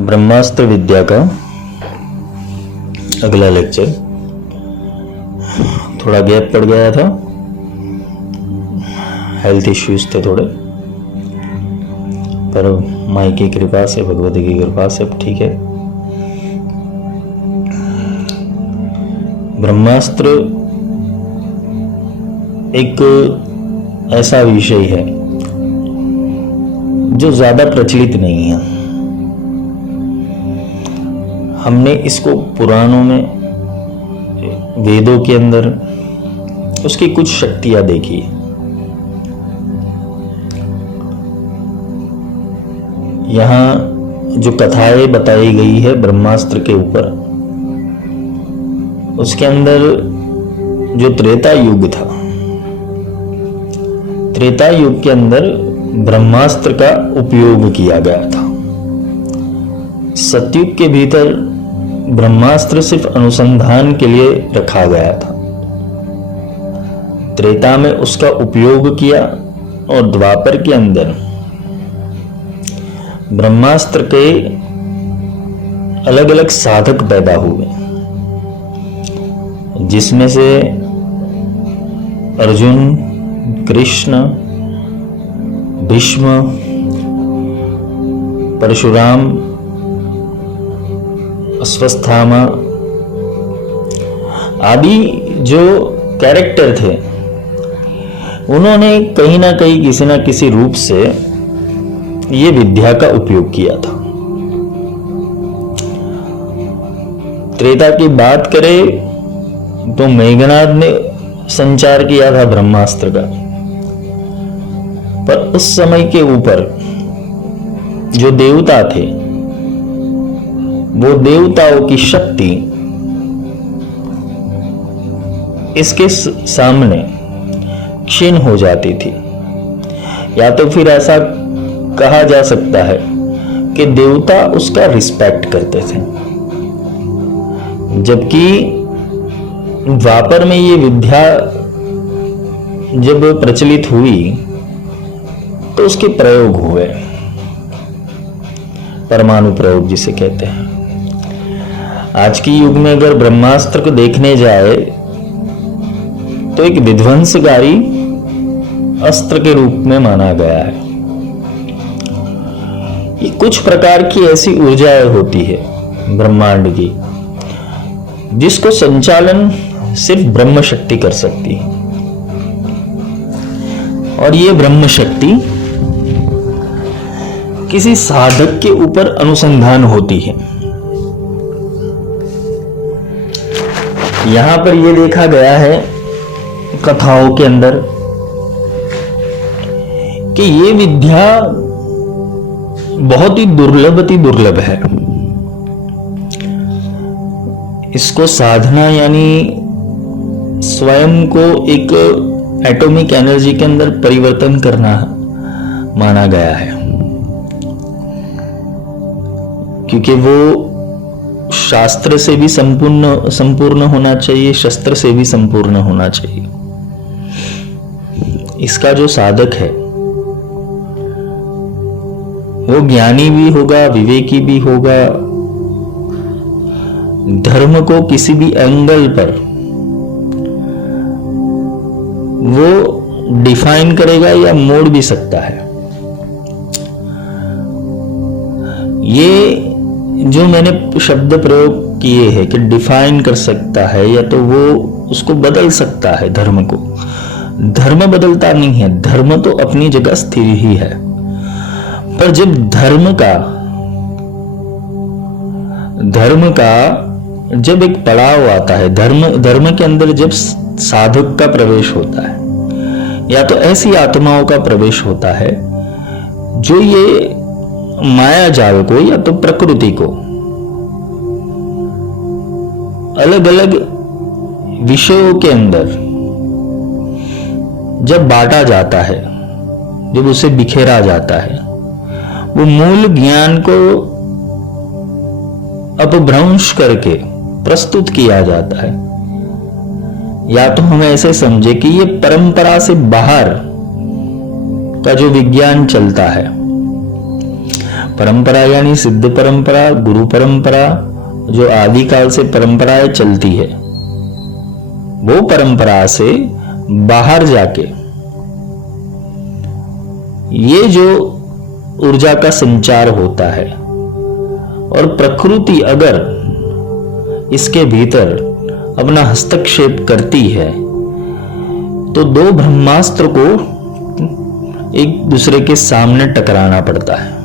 ब्रह्मास्त्र विद्या का अगला लेक्चर। थोड़ा गैप पड़ गया था, हेल्थ इश्यूज थे थोड़े, पर माई की कृपा से, भगवती की कृपा से अब ठीक है। ब्रह्मास्त्र एक ऐसा विषय है जो ज्यादा प्रचलित नहीं है। हमने इसको पुराणों में, वेदों के अंदर उसकी कुछ शक्तियां देखी। यहाँ जो कथाएं बताई गई है ब्रह्मास्त्र के ऊपर, उसके अंदर जो त्रेता युग था, त्रेता युग के अंदर ब्रह्मास्त्र का उपयोग किया गया था। सतयुग के भीतर ब्रह्मास्त्र सिर्फ अनुसंधान के लिए रखा गया था। त्रेता में उसका उपयोग किया और द्वापर के अंदर ब्रह्मास्त्र के अलग अलग साधक पैदा हुए, जिसमें से अर्जुन, कृष्ण, भीष्म, परशुराम, अश्वत्थामा आदि जो कैरेक्टर थे, उन्होंने कहीं ना कहीं किसी ना किसी रूप से ये विद्या का उपयोग किया था। त्रेता की बात करें तो मेघनाद ने संचार किया था ब्रह्मास्त्र का, पर उस समय के ऊपर जो देवता थे, वो देवताओं की शक्ति इसके सामने क्षीण हो जाती थी। या तो फिर ऐसा कहा जा सकता है कि देवता उसका रिस्पेक्ट करते थे, जबकि द्वापर में ये विद्या जब प्रचलित हुई तो उसके प्रयोग हुए, परमाणु प्रयोग जिसे कहते हैं। आज के युग में अगर ब्रह्मास्त्र को देखने जाए तो एक विध्वंसकारी अस्त्र के रूप में माना गया है। ये कुछ प्रकार की ऐसी ऊर्जाएं होती है ब्रह्मांड की, जिसको संचालन सिर्फ ब्रह्म शक्ति कर सकती है। और ये ब्रह्म शक्ति किसी साधक के ऊपर अनुसंधान होती है। यहां पर यह देखा गया है कथाओं के अंदर कि ये विद्या बहुत ही दुर्लभ है। इसको साधना यानी स्वयं को एक एटॉमिक एनर्जी के अंदर परिवर्तन करना माना गया है, क्योंकि वो शास्त्र से भी संपूर्ण होना चाहिए, शस्त्र से भी संपूर्ण होना चाहिए। इसका जो साधक है वो ज्ञानी भी होगा, विवेकी भी होगा, धर्म को किसी भी एंगल पर वो डिफाइन करेगा या मोड़ भी सकता है। ये जो मैंने शब्द प्रयोग किए हैं कि डिफाइन कर सकता है, या तो वो उसको बदल सकता है। धर्म को, धर्म बदलता नहीं है, धर्म तो अपनी जगह स्थिर ही है। पर जब धर्म का जब एक पड़ाव आता है, धर्म के अंदर जब साधक का प्रवेश होता है, या तो ऐसी आत्माओं का प्रवेश होता है जो ये माया जाल को या तो प्रकृति को अलग अलग विषयों के अंदर जब बांटा जाता है, जब उसे बिखेरा जाता है, वो मूल ज्ञान को अपभ्रंश करके प्रस्तुत किया जाता है। या तो हम ऐसे समझे कि ये परंपरा से बाहर का जो विज्ञान चलता है, परंपरा यानी सिद्ध परंपरा, गुरु परंपरा, जो आदिकाल से परंपराएं चलती है, वो परंपरा से बाहर जाके ये जो ऊर्जा का संचार होता है, और प्रकृति अगर इसके भीतर अपना हस्तक्षेप करती है तो दो ब्रह्मास्त्र को एक दूसरे के सामने टकराना पड़ता है।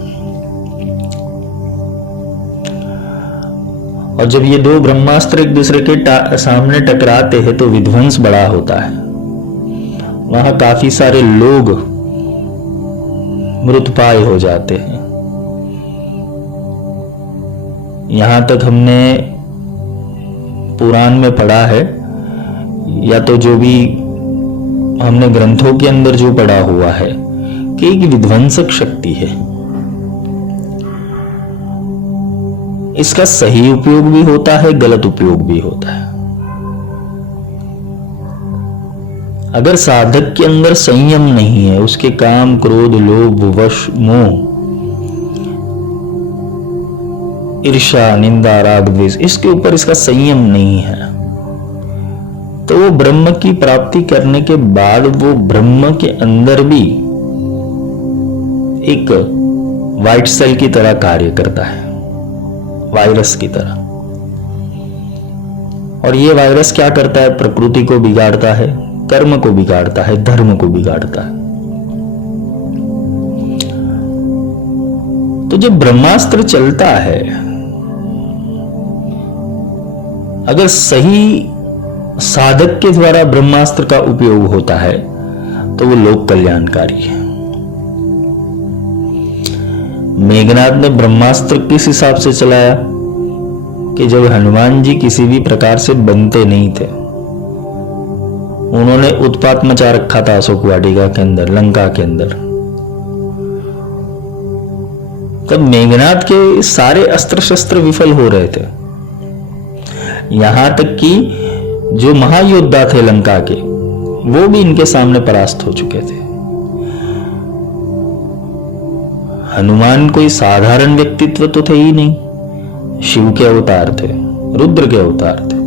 और जब ये दो ब्रह्मास्त्र एक दूसरे के सामने टकराते हैं तो विध्वंस बड़ा होता है। वहां काफी सारे लोग मृतपाय हो जाते हैं। यहां तक हमने पुराण में पढ़ा है, या तो जो भी हमने ग्रंथों के अंदर जो पढ़ा हुआ है, कि एक विध्वंसक शक्ति है। इसका सही उपयोग भी होता है, गलत उपयोग भी होता है। अगर साधक के अंदर संयम नहीं है, उसके काम, क्रोध, लोभ, वश, मोह, ईर्ष्या, निंदा, राग, द्वेष, इसके ऊपर इसका संयम नहीं है, तो वो ब्रह्म की प्राप्ति करने के बाद वो ब्रह्म के अंदर भी एक व्हाइट सेल की तरह कार्य करता है, वायरस की तरह। और ये वायरस क्या करता है? प्रकृति को बिगाड़ता है, कर्म को बिगाड़ता है, धर्म को बिगाड़ता है। तो जब ब्रह्मास्त्र चलता है, अगर सही साधक के द्वारा ब्रह्मास्त्र का उपयोग होता है तो वो लोक कल्याणकारी है। मेघनाद ने ब्रह्मास्त्र किस हिसाब से चलाया कि जब हनुमान जी किसी भी प्रकार से बनते नहीं थे, उन्होंने उत्पात मचा रखा था अशोक वाटिका के अंदर, लंका के अंदर। तब मेघनाद के सारे अस्त्र शस्त्र विफल हो रहे थे। यहां तक कि जो महायोद्धा थे लंका के, वो भी इनके सामने परास्त हो चुके थे। हनुमान कोई साधारण व्यक्तित्व तो थे ही नहीं, शिव के अवतार थे, रुद्र के अवतार थे।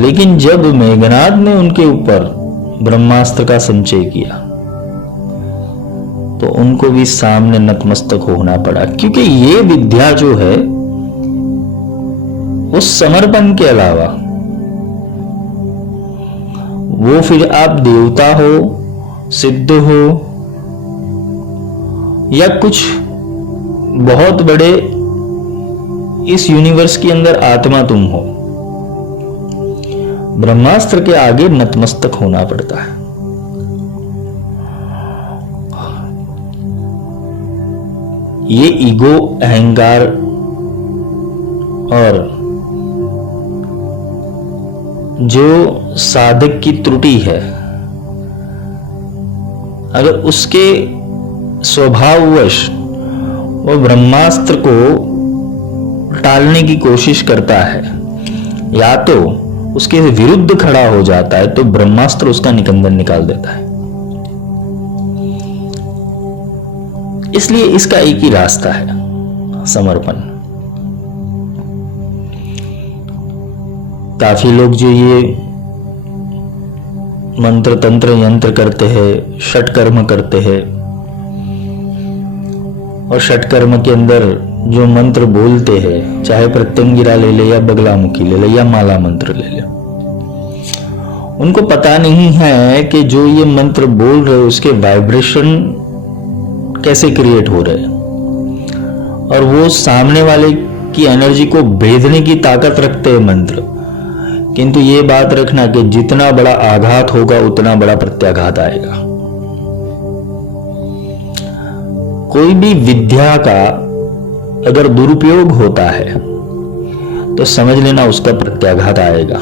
लेकिन जब मेघनाद ने उनके ऊपर ब्रह्मास्त्र का संचय किया तो उनको भी सामने नतमस्तक होना पड़ा, क्योंकि ये विद्या जो है उस समर्पण के अलावा, वो फिर आप देवता हो, सिद्ध हो, या कुछ बहुत बड़े इस यूनिवर्स के अंदर आत्मा तुम हो, ब्रह्मास्त्र के आगे नतमस्तक होना पड़ता है। ये ईगो, अहंकार और जो साधक की त्रुटि है, अगर उसके स्वभाववश वो ब्रह्मास्त्र को टालने की कोशिश करता है या तो उसके विरुद्ध खड़ा हो जाता है, तो ब्रह्मास्त्र उसका निकंदन निकाल देता है। इसलिए इसका एक ही रास्ता है, समर्पण। काफी लोग जो ये मंत्र, तंत्र, यंत्र करते हैं, षटकर्म करते हैं, और षटकर्म के अंदर जो मंत्र बोलते हैं, चाहे प्रत्यंगिरा ले ले या बगलामुखी ले ले या माला मंत्र ले ले, उनको पता नहीं है कि जो ये मंत्र बोल रहे हैं उसके वाइब्रेशन कैसे क्रिएट हो रहे हैं, और वो सामने वाले की एनर्जी को भेदने की ताकत रखते हैं मंत्र। किंतु ये बात रखना कि जितना बड़ा आघात होगा उतना बड़ा प्रत्याघात आएगा। कोई भी विद्या का अगर दुरुपयोग होता है तो समझ लेना उसका प्रत्याघात आएगा,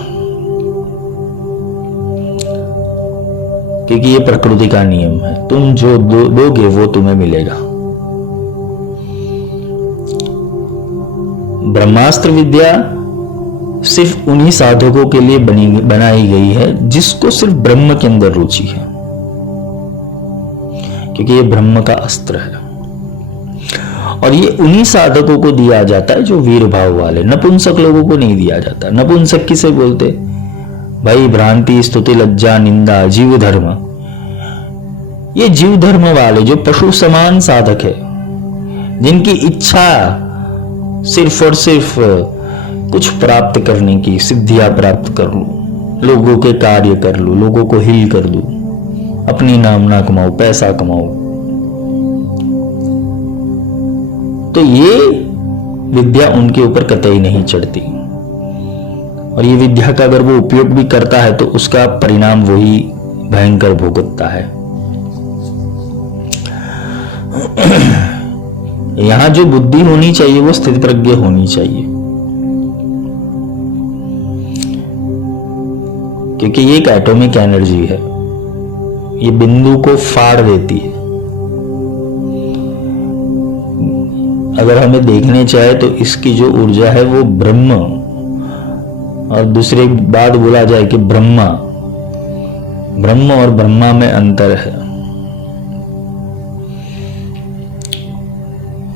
क्योंकि ये प्रकृति का नियम है। तुम जो दोगे वो तुम्हें मिलेगा। ब्रह्मास्त्र विद्या सिर्फ उन्हीं साधकों के लिए बनाई गई है जिसको सिर्फ ब्रह्म के अंदर रुचि है, क्योंकि ये ब्रह्म का अस्त्र है। और ये उन्हीं साधकों को दिया जाता है जो वीर भाव वाले, नपुंसक लोगों को नहीं दिया जाता। नपुंसक किसे बोलते? भाई भ्रांति, स्तुति, लज्जा, निंदा, जीव धर्म। ये जीव धर्म वाले जो पशु समान साधक है, जिनकी इच्छा सिर्फ और सिर्फ कुछ प्राप्त करने की, सिद्धियां प्राप्त कर लूं, लोगों के कार्य कर लूं, लोगों को हिल कर दूं, अपनी नामना कमाओ, पैसा कमाओ, तो ये विद्या उनके ऊपर कतई नहीं चढ़ती। और ये विद्या का अगर वो उपयोग भी करता है तो उसका परिणाम वही भयंकर भुगतता है। यहां जो बुद्धि होनी चाहिए वो स्थित प्रज्ञ होनी चाहिए, क्योंकि ये एक एटॉमिक एनर्जी है, ये बिंदु को फाड़ देती है। अगर हमें देखने चाहे तो इसकी जो ऊर्जा है वो ब्रह्म, और दूसरी बात बोला जाए कि ब्रह्म और ब्रह्मा में अंतर है।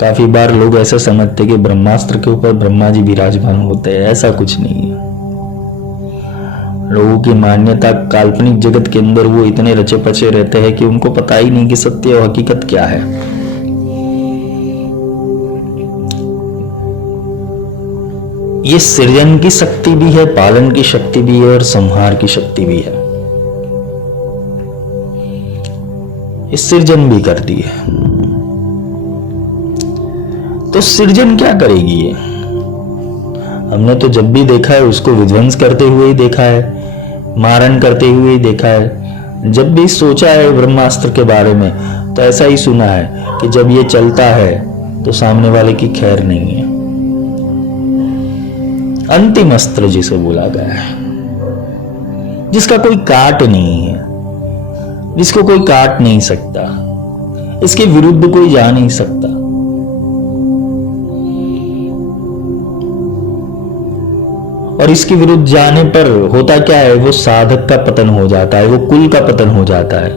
काफी बार लोग ऐसा समझते कि ब्रह्मास्त्र के ऊपर ब्रह्मा जी विराजमान होते हैं, ऐसा कुछ नहीं है। लोगों की मान्यता काल्पनिक जगत के अंदर वो इतने रचे पचे रहते हैं कि उनको पता ही नहीं कि सत्य और हकीकत क्या है। ये सृजन की शक्ति भी है, पालन की शक्ति भी है और संहार की शक्ति भी है। ये सृजन भी करती है। तो सृजन क्या करेगी ये? हमने तो जब भी देखा है उसको विध्वंस करते हुए ही देखा है, मारण करते हुए ही देखा है। जब भी सोचा है ब्रह्मास्त्र के बारे में तो ऐसा ही सुना है कि जब ये चलता है तो सामने वाले की खैर नहीं है। अंतिम अस्त्र जिसे बोला गया है, जिसका कोई काट नहीं है, जिसको कोई काट नहीं सकता, इसके विरुद्ध कोई जा नहीं सकता। और इसके विरुद्ध जाने पर होता क्या है? वो साधक का पतन हो जाता है, वो कुल का पतन हो जाता है,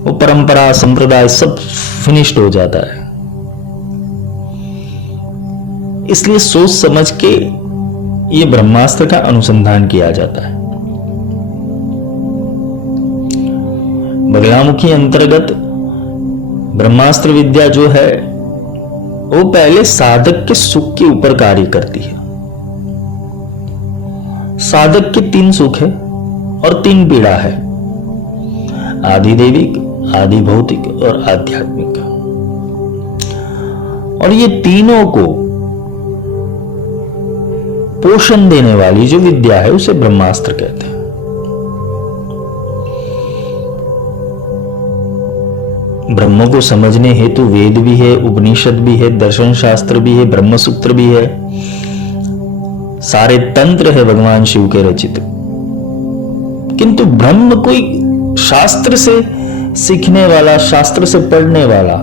वो परंपरा संप्रदाय सब फिनिश्ड हो जाता है। इसलिए सोच समझ के ये ब्रह्मास्त्र का अनुसंधान किया जाता है। बगलामुखी अंतर्गत ब्रह्मास्त्र विद्या जो है वो पहले साधक के सुख के ऊपर कार्य करती है। साधक के 3 सुख है और 3 पीड़ा है, आदि दैविक, आदि भौतिक और आध्यात्मिक। और ये तीनों को पोषण देने वाली जो विद्या है उसे ब्रह्मास्त्र कहते हैं। ब्रह्म को समझने हेतु वेद भी है, उपनिषद भी है, दर्शन शास्त्र भी है, ब्रह्म सूत्र भी है, सारे तंत्र है भगवान शिव के रचित। किंतु ब्रह्म कोई शास्त्र से सीखने वाला, शास्त्र से पढ़ने वाला,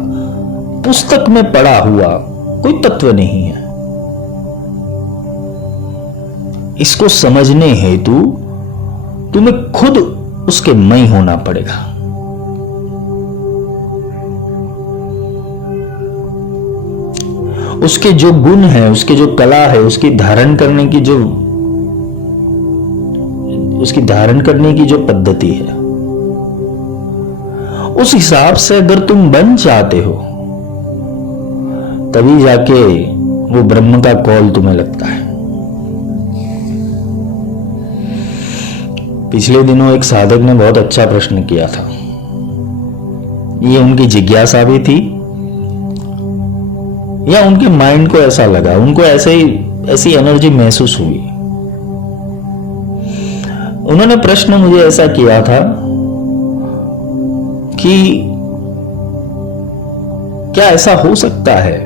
पुस्तक में पढ़ा हुआ कोई तत्व नहीं है। इसको समझने हेतु तुम्हें खुद उसके मय होना पड़ेगा। उसके जो गुण है, उसके जो कला है, उसकी धारण करने की जो पद्धति है, उस हिसाब से अगर तुम बन चाहते हो तभी जाके वो ब्रह्म का कॉल तुम्हें लगता है। पिछले दिनों एक साधक ने बहुत अच्छा प्रश्न किया था। ये उनकी जिज्ञासा भी थी या उनके माइंड को ऐसा लगा, उनको ऐसी एनर्जी महसूस हुई। उन्होंने प्रश्न मुझे ऐसा किया था कि क्या ऐसा हो सकता है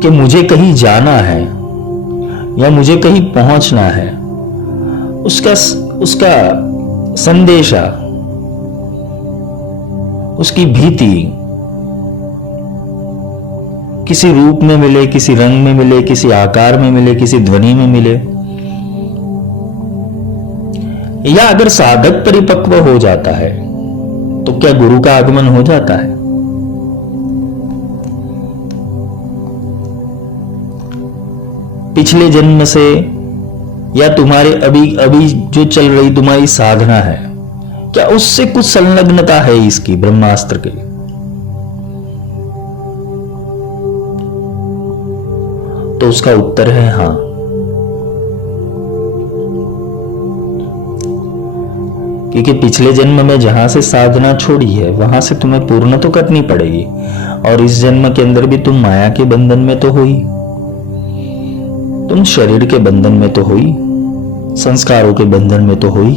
कि मुझे कहीं जाना है या मुझे कहीं पहुंचना है, उसका संदेशा, उसकी भीति किसी रूप में मिले, किसी रंग में मिले, किसी आकार में मिले, किसी ध्वनि में मिले, या अगर साधक परिपक्व हो जाता है तो क्या गुरु का आगमन हो जाता है? पिछले जन्म से या तुम्हारे अभी अभी जो चल रही तुम्हारी साधना है, क्या उससे कुछ संलग्नता है इसकी ब्रह्मास्त्र के? तो उसका उत्तर है हां। क्योंकि पिछले जन्म में जहां से साधना छोड़ी है वहां से तुम्हें पूर्ण तो करनी पड़ेगी, और इस जन्म के अंदर भी तुम माया के बंधन में तो हो ही, तुम शरीर के बंधन में तो हो ही, संस्कारों के बंधन में तो हो ही।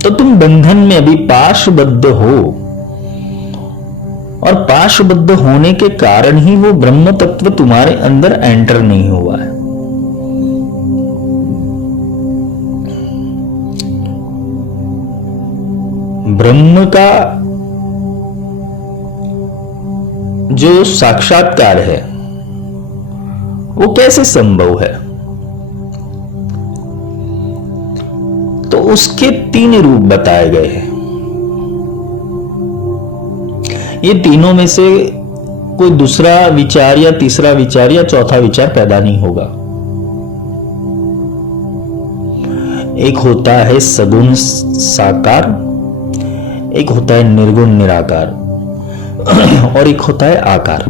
तो तुम बंधन में अभी पाशबद्ध हो, और पाशबद्ध होने के कारण ही वो ब्रह्म तत्व तुम्हारे अंदर एंटर नहीं हुआ है। ब्रह्म का जो साक्षात्कार है वो कैसे संभव है? तो उसके 3 रूप बताए गए हैं। ये तीनों में से कोई दूसरा विचार या तीसरा विचार या चौथा विचार पैदा नहीं होगा। एक होता है सगुण साकार, एक होता है निर्गुण निराकार, और एक होता है आकार।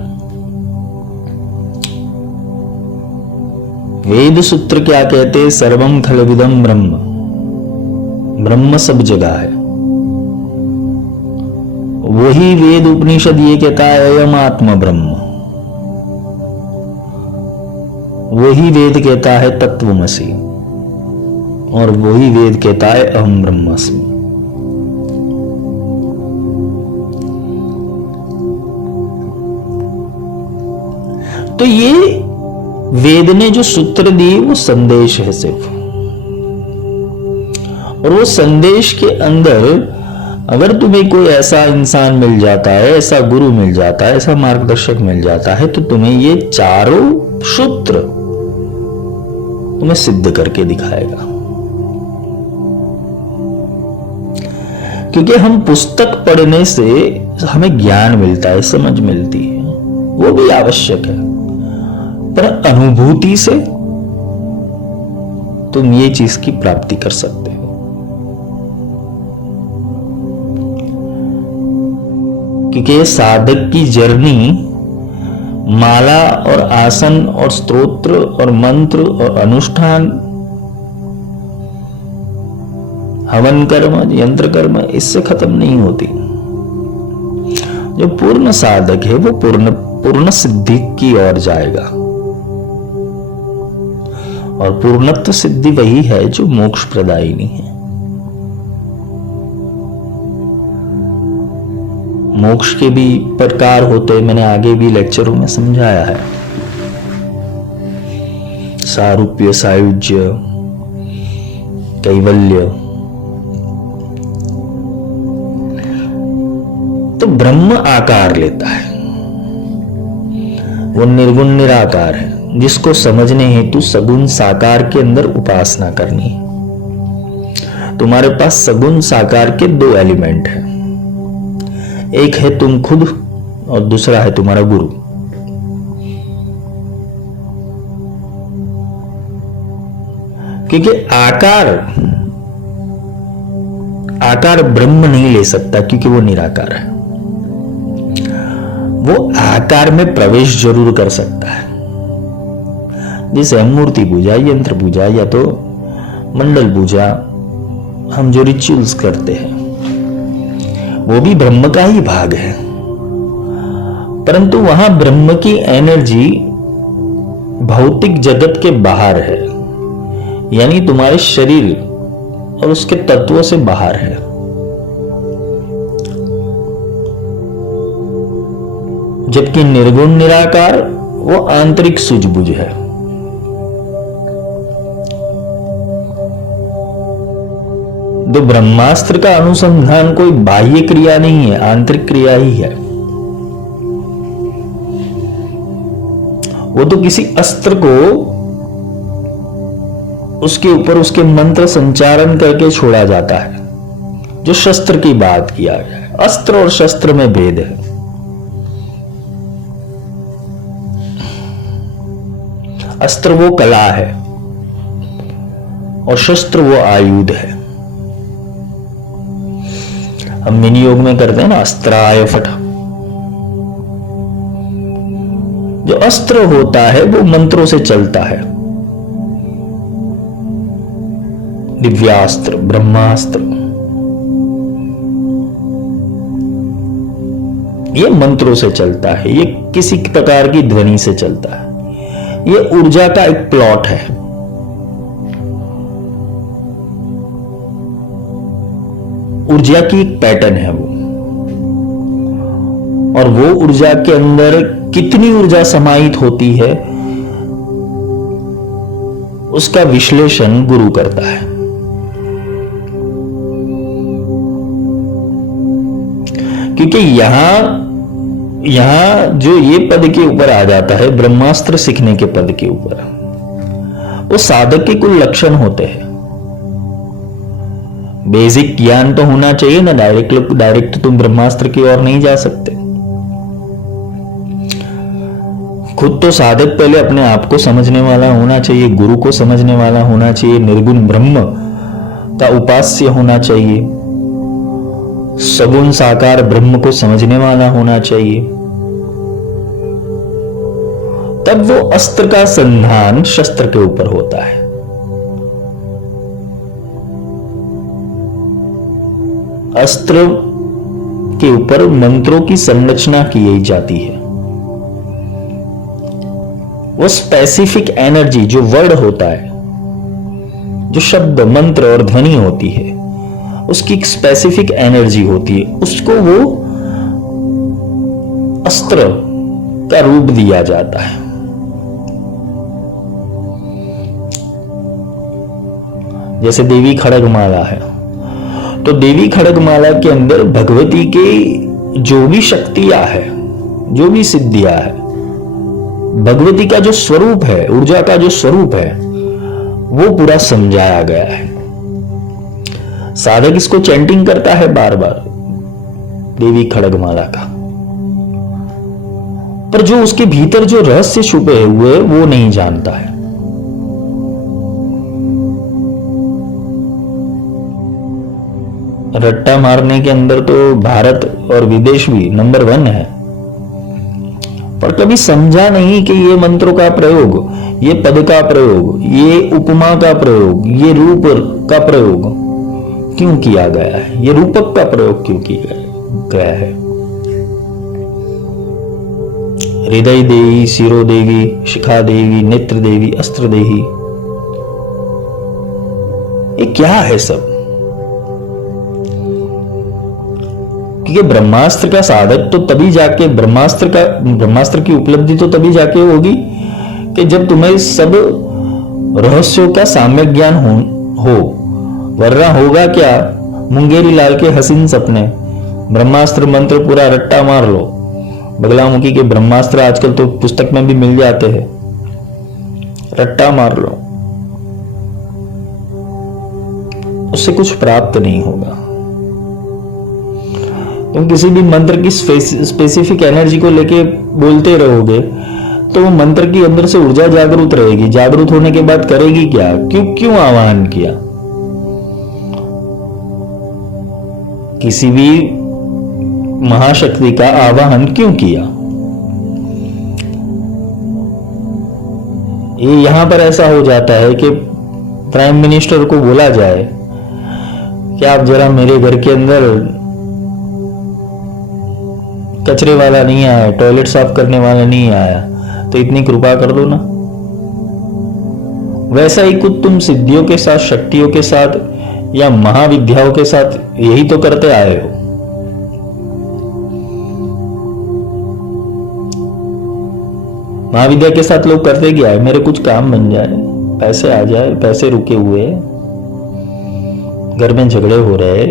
वेद सूत्र क्या कहते हैं? सर्वम खलविदम ब्रह्म, ब्रह्म सब जगह है। वही वेद उपनिषद ये कहता है अयम आत्मा ब्रह्म, वही वेद कहता है तत्वमसि, और वही वेद कहता है अहम ब्रह्मास्मि। तो ये वेद ने जो सूत्र दिए वो संदेश है सिर्फ, और वो संदेश के अंदर अगर तुम्हें कोई ऐसा इंसान मिल जाता है, ऐसा गुरु मिल जाता है, ऐसा मार्गदर्शक मिल जाता है, तो तुम्हें ये चारों सूत्र तुम्हें सिद्ध करके दिखाएगा। क्योंकि हम पुस्तक पढ़ने से हमें ज्ञान मिलता है, समझ मिलती है, वो भी आवश्यक है, पर अनुभूति से तुम ये चीज की प्राप्ति कर सकते हो। क्योंकि साधक की जर्नी माला और आसन और स्तोत्र और मंत्र और अनुष्ठान, हवन कर्म, यंत्र कर्म, इससे खत्म नहीं होती। जो पूर्ण साधक है वो पूर्ण सिद्धि की ओर जाएगा, और पूर्णत्व सिद्धि वही है जो मोक्ष प्रदायिनी है। मोक्ष के भी प्रकार होते, मैंने आगे भी लेक्चरों में समझाया है। सारूप्य, सायुज्य, कैवल्य। तो ब्रह्म आकार लेता है, वो निर्गुण निराकार है, जिसको समझने हेतु सगुण साकार के अंदर उपासना करनी है। तुम्हारे पास सगुण साकार के 2 एलिमेंट हैं, एक है तुम खुद और दूसरा है तुम्हारा गुरु। क्योंकि आकार ब्रह्म नहीं ले सकता, क्योंकि वो निराकार है। वो आकार में प्रवेश जरूर कर सकता है, जैसे हम मूर्ति पूजा, यंत्र पूजा या तो मंडल पूजा, हम जो रिचुअल्स करते हैं वो भी ब्रह्म का ही भाग है, परंतु वहां ब्रह्म की एनर्जी भौतिक जगत के बाहर है, यानी तुम्हारे शरीर और उसके तत्वों से बाहर है। जबकि निर्गुण निराकार वो आंतरिक सूझबूझ है। तो ब्रह्मास्त्र का अनुसंधान कोई बाह्य क्रिया नहीं है, आंतरिक क्रिया ही है। वो तो किसी अस्त्र को उसके ऊपर उसके मंत्र संचारण करके छोड़ा जाता है, जो शस्त्र की बात किया गया है। अस्त्र और शस्त्र में भेद है। अस्त्र वो कला है और शस्त्र वो आयुध है। हम मिनी योग में करते हैं ना, अस्त्राय फट। जो अस्त्र होता है वो मंत्रों से चलता है। दिव्यास्त्र, ब्रह्मास्त्र, ये मंत्रों से चलता है। ये किसी प्रकार की ध्वनि से चलता है। ये ऊर्जा का एक प्लॉट है। ऊर्जा की एक पैटर्न है वो, और वो ऊर्जा के अंदर कितनी ऊर्जा समाहित होती है उसका विश्लेषण गुरु करता है। क्योंकि यहां जो ये पद के ऊपर आ जाता है, ब्रह्मास्त्र सीखने के पद के ऊपर, वो साधक के कुल लक्षण होते हैं। बेसिक ज्ञान तो होना चाहिए ना, डायरेक्ट तुम ब्रह्मास्त्र की ओर नहीं जा सकते। खुद तो साधक पहले अपने आप को समझने वाला होना चाहिए, गुरु को समझने वाला होना चाहिए, निर्गुण ब्रह्म का उपास्य होना चाहिए, सगुण साकार ब्रह्म को समझने वाला होना चाहिए। तब वो अस्त्र का संधान शस्त्र के ऊपर होता है। अस्त्र के ऊपर मंत्रों की संरचना की जाती है। वो स्पेसिफिक एनर्जी जो वर्ड होता है, जो शब्द, मंत्र और ध्वनि होती है, उसकी एक स्पेसिफिक एनर्जी होती है। उसको वो अस्त्र का रूप दिया जाता है। जैसे देवी खड़गमाला है, तो देवी खड़गमाला के अंदर भगवती के जो भी शक्तियां है, जो भी सिद्धियां है, भगवती का जो स्वरूप है, ऊर्जा का जो स्वरूप है, वो पूरा समझाया गया है। साधक इसको चैंटिंग करता है बार बार, देवी खड़गमाला का, पर जो उसके भीतर जो रहस्य छुपे हुए वो नहीं जानता है। रट्टा मारने के अंदर तो भारत और विदेश भी नंबर 1 है, पर कभी समझा नहीं कि ये मंत्रों का प्रयोग, ये पद का प्रयोग, ये उपमा का प्रयोग, ये रूप का प्रयोग क्यों किया गया है, ये रूपक का प्रयोग क्यों किया गया है। हृदय देवी, शिरो देवी, शिखा देवी, नेत्र देवी, अस्त्र देवी, ये क्या है सब? क्योंकि ब्रह्मास्त्र का साधक तो तभी जाके, ब्रह्मास्त्र की उपलब्धि तो तभी जाके होगी कि जब तुम्हें सब रहस्यों का सम्यक ज्ञान हो। वरना होगा क्या, मुंगेरी लाल के हसीन सपने, ब्रह्मास्त्र मंत्र पूरा रट्टा मार लो। बगलामुखी के ब्रह्मास्त्र आजकल तो पुस्तक में भी मिल जाते हैं, रट्टा मार लो, उससे कुछ प्राप्त नहीं होगा। तुम किसी भी मंत्र की स्पेसिफिक एनर्जी को लेके बोलते रहोगे तो वो मंत्र की अंदर से ऊर्जा जागरूक रहेगी। जागरूक होने के बाद करेगी क्या, क्यों आह्वान किया? किसी भी महाशक्ति का आवाहन क्यों किया? ये यहां पर ऐसा हो जाता है कि प्राइम मिनिस्टर को बोला जाए कि आप जरा मेरे घर के अंदर कचरे वाला नहीं आया, टॉयलेट साफ करने वाला नहीं आया, तो इतनी कृपा कर दो ना। वैसा ही कुछ तुम सिद्धियों के साथ, शक्तियों के साथ या महाविद्याओं के साथ यही तो करते आए हो। महाविद्या के साथ लोग करते क्या है, मेरे कुछ काम बन जाए, पैसे आ जाए, पैसे रुके हुए, घर में झगड़े हो रहे,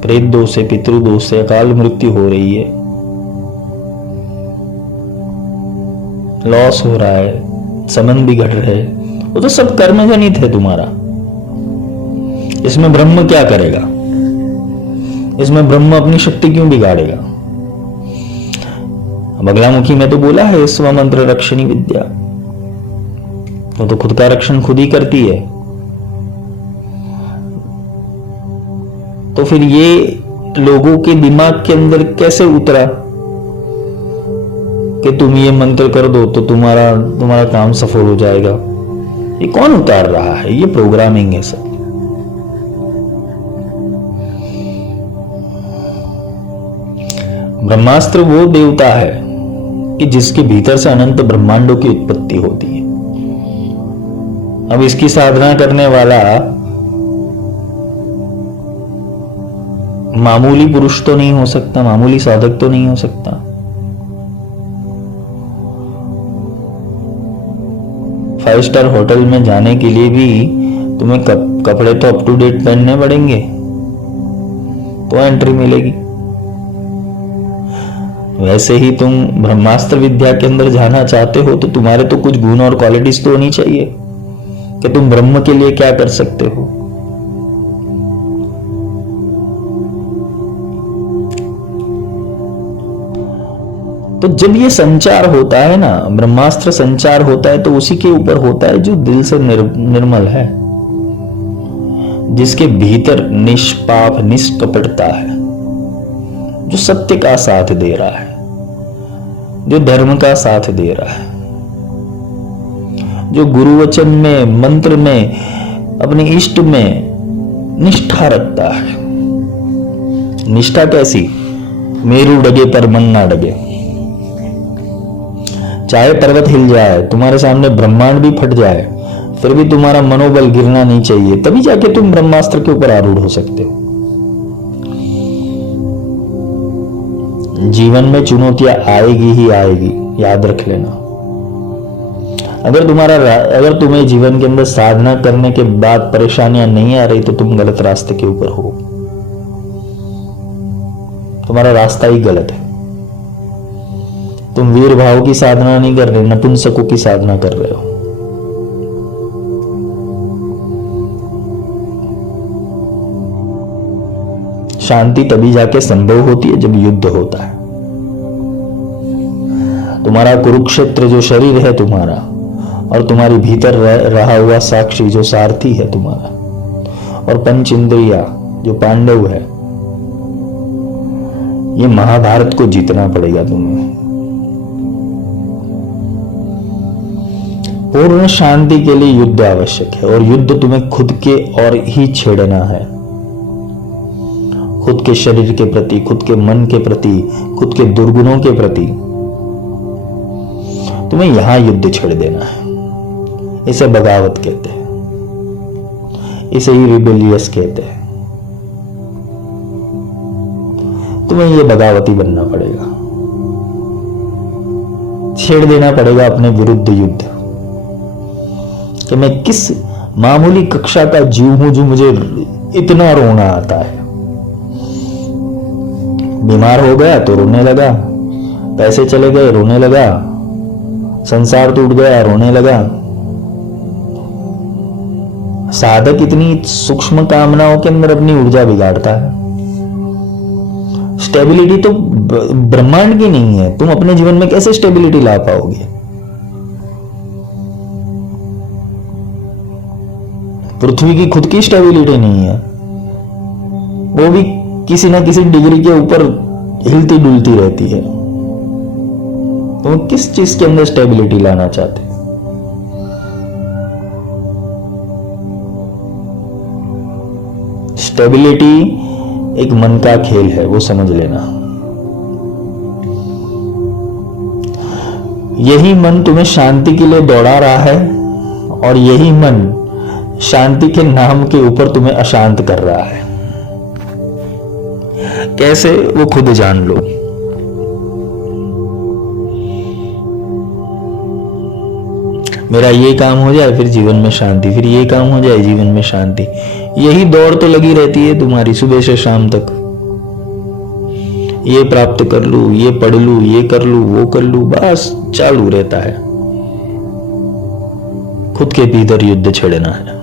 प्रेत दोष से, पितृ दोष से अकाल मृत्यु हो रही है, लॉस हो रहा है, संबंध भी घट रहे, वो तो सब कर्मजनित है तुम्हारा। इसमें ब्रह्म क्या करेगा? इसमें ब्रह्म अपनी शक्ति क्यों बिगाड़ेगा? बगलामुखी में तो बोला है स्वमंत्र रक्षणी विद्या, वो तो खुद का रक्षण खुद ही करती है। तो फिर ये लोगों के दिमाग के अंदर कैसे उतरा कि तुम ये मंत्र कर दो तो तुम्हारा काम सफल हो जाएगा? ये कौन उतार रहा है? ये प्रोग्रामिंग है सब। ब्रह्मास्त्र वो देवता है कि जिसके भीतर से अनंत ब्रह्मांडों की उत्पत्ति होती है। अब इसकी साधना करने वाला मामूली पुरुष तो नहीं हो सकता, मामूली साधक तो नहीं हो सकता। फाइव स्टार होटल में जाने के लिए भी तुम्हें कपड़े तो अप टू डेट पहनने पड़ेंगे तो एंट्री मिलेगी। वैसे ही तुम ब्रह्मास्त्र विद्या के अंदर जाना चाहते हो तो तुम्हारे तो कुछ गुण और क्वालिटीज तो होनी चाहिए कि तुम ब्रह्म के लिए क्या कर सकते हो। तो जब ये संचार होता है ना, ब्रह्मास्त्र संचार होता है, तो उसी के ऊपर होता है जो दिल से निर्मल है, जिसके भीतर निष्पाप निष्कपटता है, जो सत्य का साथ दे रहा है, जो धर्म का साथ दे रहा है, जो गुरु वचन में, मंत्र में, अपने इष्ट में निष्ठा रखता है। निष्ठा कैसी? मेरू डगे पर मन ना डगे। चाहे पर्वत हिल जाए, तुम्हारे सामने ब्रह्मांड भी फट जाए, फिर भी तुम्हारा मनोबल गिरना नहीं चाहिए, तभी जाके तुम ब्रह्मास्त्र के ऊपर आरूढ़ हो सकते हो। जीवन में चुनौतियां आएगी ही आएगी, याद रख लेना। अगर तुम्हें जीवन के अंदर साधना करने के बाद परेशानियां नहीं आ रही तो तुम गलत रास्ते के ऊपर हो, तुम्हारा रास्ता ही गलत है। तुम वीर भाव की साधना नहीं कर रहे, नपुंसकों की साधना कर रहे हो। शांति तभी जाके संभव होती है जब युद्ध होता है। तुम्हारा कुरुक्षेत्र जो शरीर है तुम्हारा, और तुम्हारी भीतर रहा हुआ साक्षी जो सारथी है तुम्हारा, और पंच इंद्रिया जो पांडव है, ये महाभारत को जीतना पड़ेगा तुम्हें। पूर्ण शांति के लिए युद्ध आवश्यक है, और युद्ध तुम्हें खुद के और ही छेड़ना है। खुद के शरीर के प्रति, खुद के मन के प्रति, खुद के दुर्गुणों के प्रति तुम्हें यहां युद्ध छेड़ देना है। इसे बगावत कहते हैं, इसे ही रिबेलियस कहते हैं। तुम्हें यह बगावती बनना पड़ेगा, छेड़ देना पड़ेगा अपने विरुद्ध युद्ध कि मैं किस मामूली कक्षा का जीव हूं जो मुझे इतना रोना आता है। बीमार हो गया तो रोने लगा, पैसे चले गए रोने लगा, संसार टूट गया रोने लगा। साधक इतनी सूक्ष्म कामनाओं के अंदर अपनी ऊर्जा बिगाड़ता है। स्टेबिलिटी तो ब्रह्मांड की नहीं है, तुम अपने जीवन में कैसे स्टेबिलिटी ला पाओगे? पृथ्वी की खुद की स्टेबिलिटी नहीं है, वो भी किसी ना किसी डिग्री के ऊपर हिलती डुलती रहती है। तुम किस चीज के अंदर स्टेबिलिटी लाना चाहते? स्टेबिलिटी एक मन का खेल है, वो समझ लेना। यही मन तुम्हें शांति के लिए दौड़ा रहा है, और यही मन शांति के नाम के ऊपर तुम्हें अशांत कर रहा है। कैसे, वो खुद जान लो। मेरा ये काम हो जाए फिर जीवन में शांति, फिर ये काम हो जाए जीवन में शांति। यही दौड़ तो लगी रहती है तुम्हारी सुबह से शाम तक। ये प्राप्त कर लूं, ये पढ़ लूं, ये कर लूं, वो कर लूं, बस चालू रहता है। खुद के भीतर युद्ध छेड़ना है।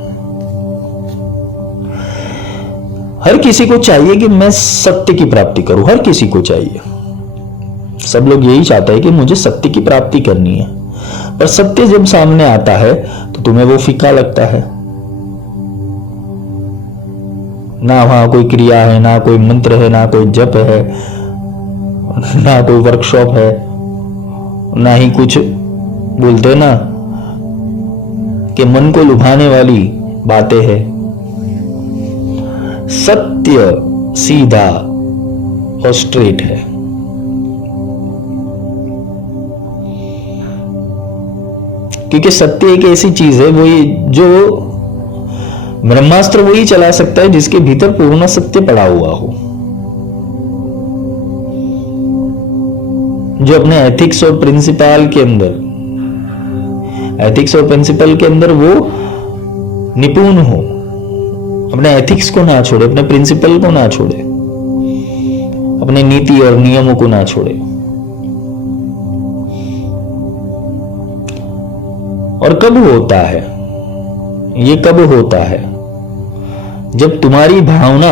हर किसी को चाहिए कि मैं सत्य की प्राप्ति करूं, हर किसी को चाहिए। सब लोग यही चाहते हैं कि मुझे सत्य की प्राप्ति करनी है। पर सत्य जब सामने आता है तो तुम्हें वो फीका लगता है। ना वहां कोई क्रिया है, ना कोई मंत्र है, ना कोई जप है, ना कोई वर्कशॉप है, ना ही कुछ बोलते ना कि मन को लुभाने वाली बातें हैं। सत्य सीधा और स्ट्रेट है। क्योंकि सत्य एक ऐसी चीज है, वो जो ब्रह्मास्त्र वही चला सकता है जिसके भीतर पूर्ण सत्य पड़ा हुआ हो, जो अपने एथिक्स और प्रिंसिपल के अंदर वो निपुण हो, अपने एथिक्स को ना छोड़े, अपने प्रिंसिपल को ना छोड़े, अपने नीति और नियमों को ना छोड़े। और कब होता है ये? कब होता है? जब तुम्हारी भावना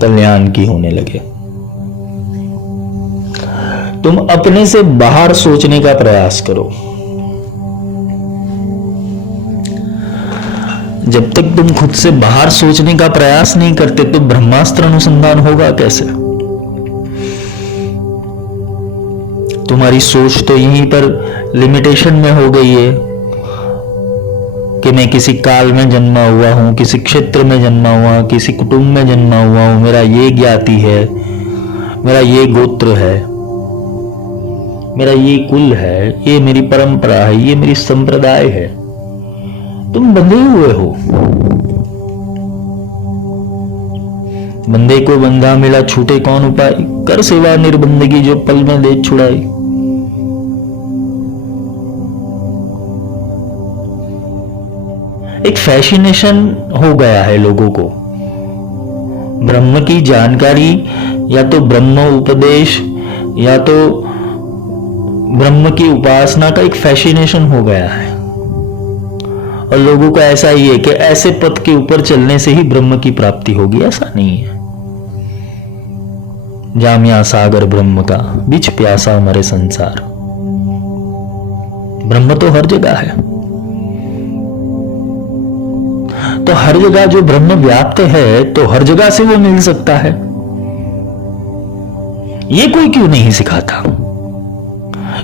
कल्याण की होने लगे, तुम अपने से बाहर सोचने का प्रयास करो। जब तक तुम खुद से बाहर सोचने का प्रयास नहीं करते तो ब्रह्मास्त्र अनुसंधान होगा कैसे? तुम्हारी सोच तो यहीं पर लिमिटेशन में हो गई है कि मैं किसी काल में जन्मा हुआ हूं, किसी क्षेत्र में जन्मा हुआ, किसी कुटुंब में जन्मा हुआ हूं, मेरा ये ज्ञाति है, मेरा ये गोत्र है, मेरा ये कुल है, ये मेरी परंपरा है, ये मेरी संप्रदाय है। तुम बंधे हुए हो। बंदे को बंधा मिला, छूटे कौन उपाय, कर सेवा निर्बंदगी जो पल में दे छुड़ाई। एक फैसिनेशन हो गया है लोगों को ब्रह्म की जानकारी, या तो ब्रह्म उपदेश, या तो ब्रह्म की उपासना का एक फैसिनेशन हो गया है। और लोगों को ऐसा ही है कि ऐसे पथ के ऊपर चलने से ही ब्रह्म की प्राप्ति होगी। ऐसा नहीं है। जामिया सागर ब्रह्म का, बीच प्यासा मरे संसार। ब्रह्म तो हर जगह है। तो हर जगह जो ब्रह्म व्याप्त है, तो हर जगह से वो मिल सकता है। ये कोई क्यों नहीं सिखाता?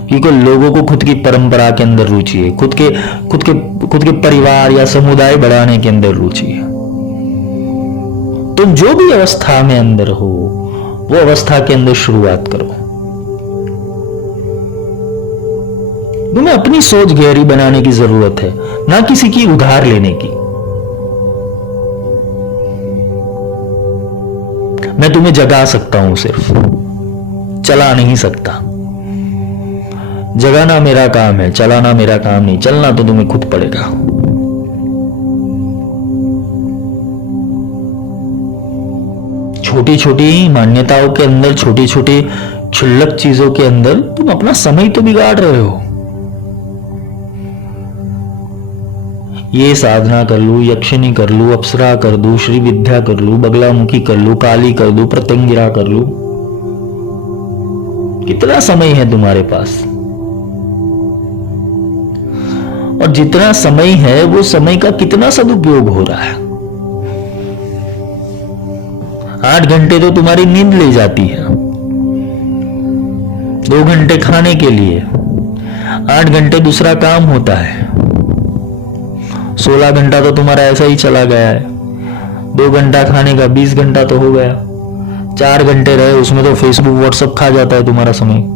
क्योंकि लोगों को खुद की परंपरा के अंदर रुचि है, खुद के परिवार या समुदाय बढ़ाने के अंदर रुचि है। तुम जो भी अवस्था में अंदर हो, वो अवस्था के अंदर शुरुआत करो। तुम्हें अपनी सोच गहरी बनाने की जरूरत है, ना किसी की उधार लेने की। मैं तुम्हें जगा सकता हूं, सिर्फ चला नहीं सकता। जगाना मेरा काम है, चलाना मेरा काम नहीं। चलना तो तुम्हें खुद पड़ेगा। छोटी छोटी मान्यताओं के अंदर, छोटी छोटी क्षुल्लक चीजों के अंदर तुम अपना समय तो बिगाड़ रहे हो। ये साधना कर लूं, यक्षिणी कर लूं, अप्सरा कर दूं, श्री विद्या कर लूं, बगलामुखी कर लूं, काली कर दूं, प्रत्यंगिरा कर लूं। कितना समय है तुम्हारे पास? और जितना समय है, वो समय का कितना सदुपयोग हो रहा है? 8 घंटे तो तुम्हारी नींद ले जाती है, 2 घंटे खाने के लिए, 8 घंटे दूसरा काम होता है, 16 घंटा तो तुम्हारा ऐसा ही चला गया है। 2 घंटा खाने का 20 घंटा तो हो गया। 4 घंटे रहे, उसमें तो फेसबुक व्हाट्सएप खा जाता है तुम्हारा समय।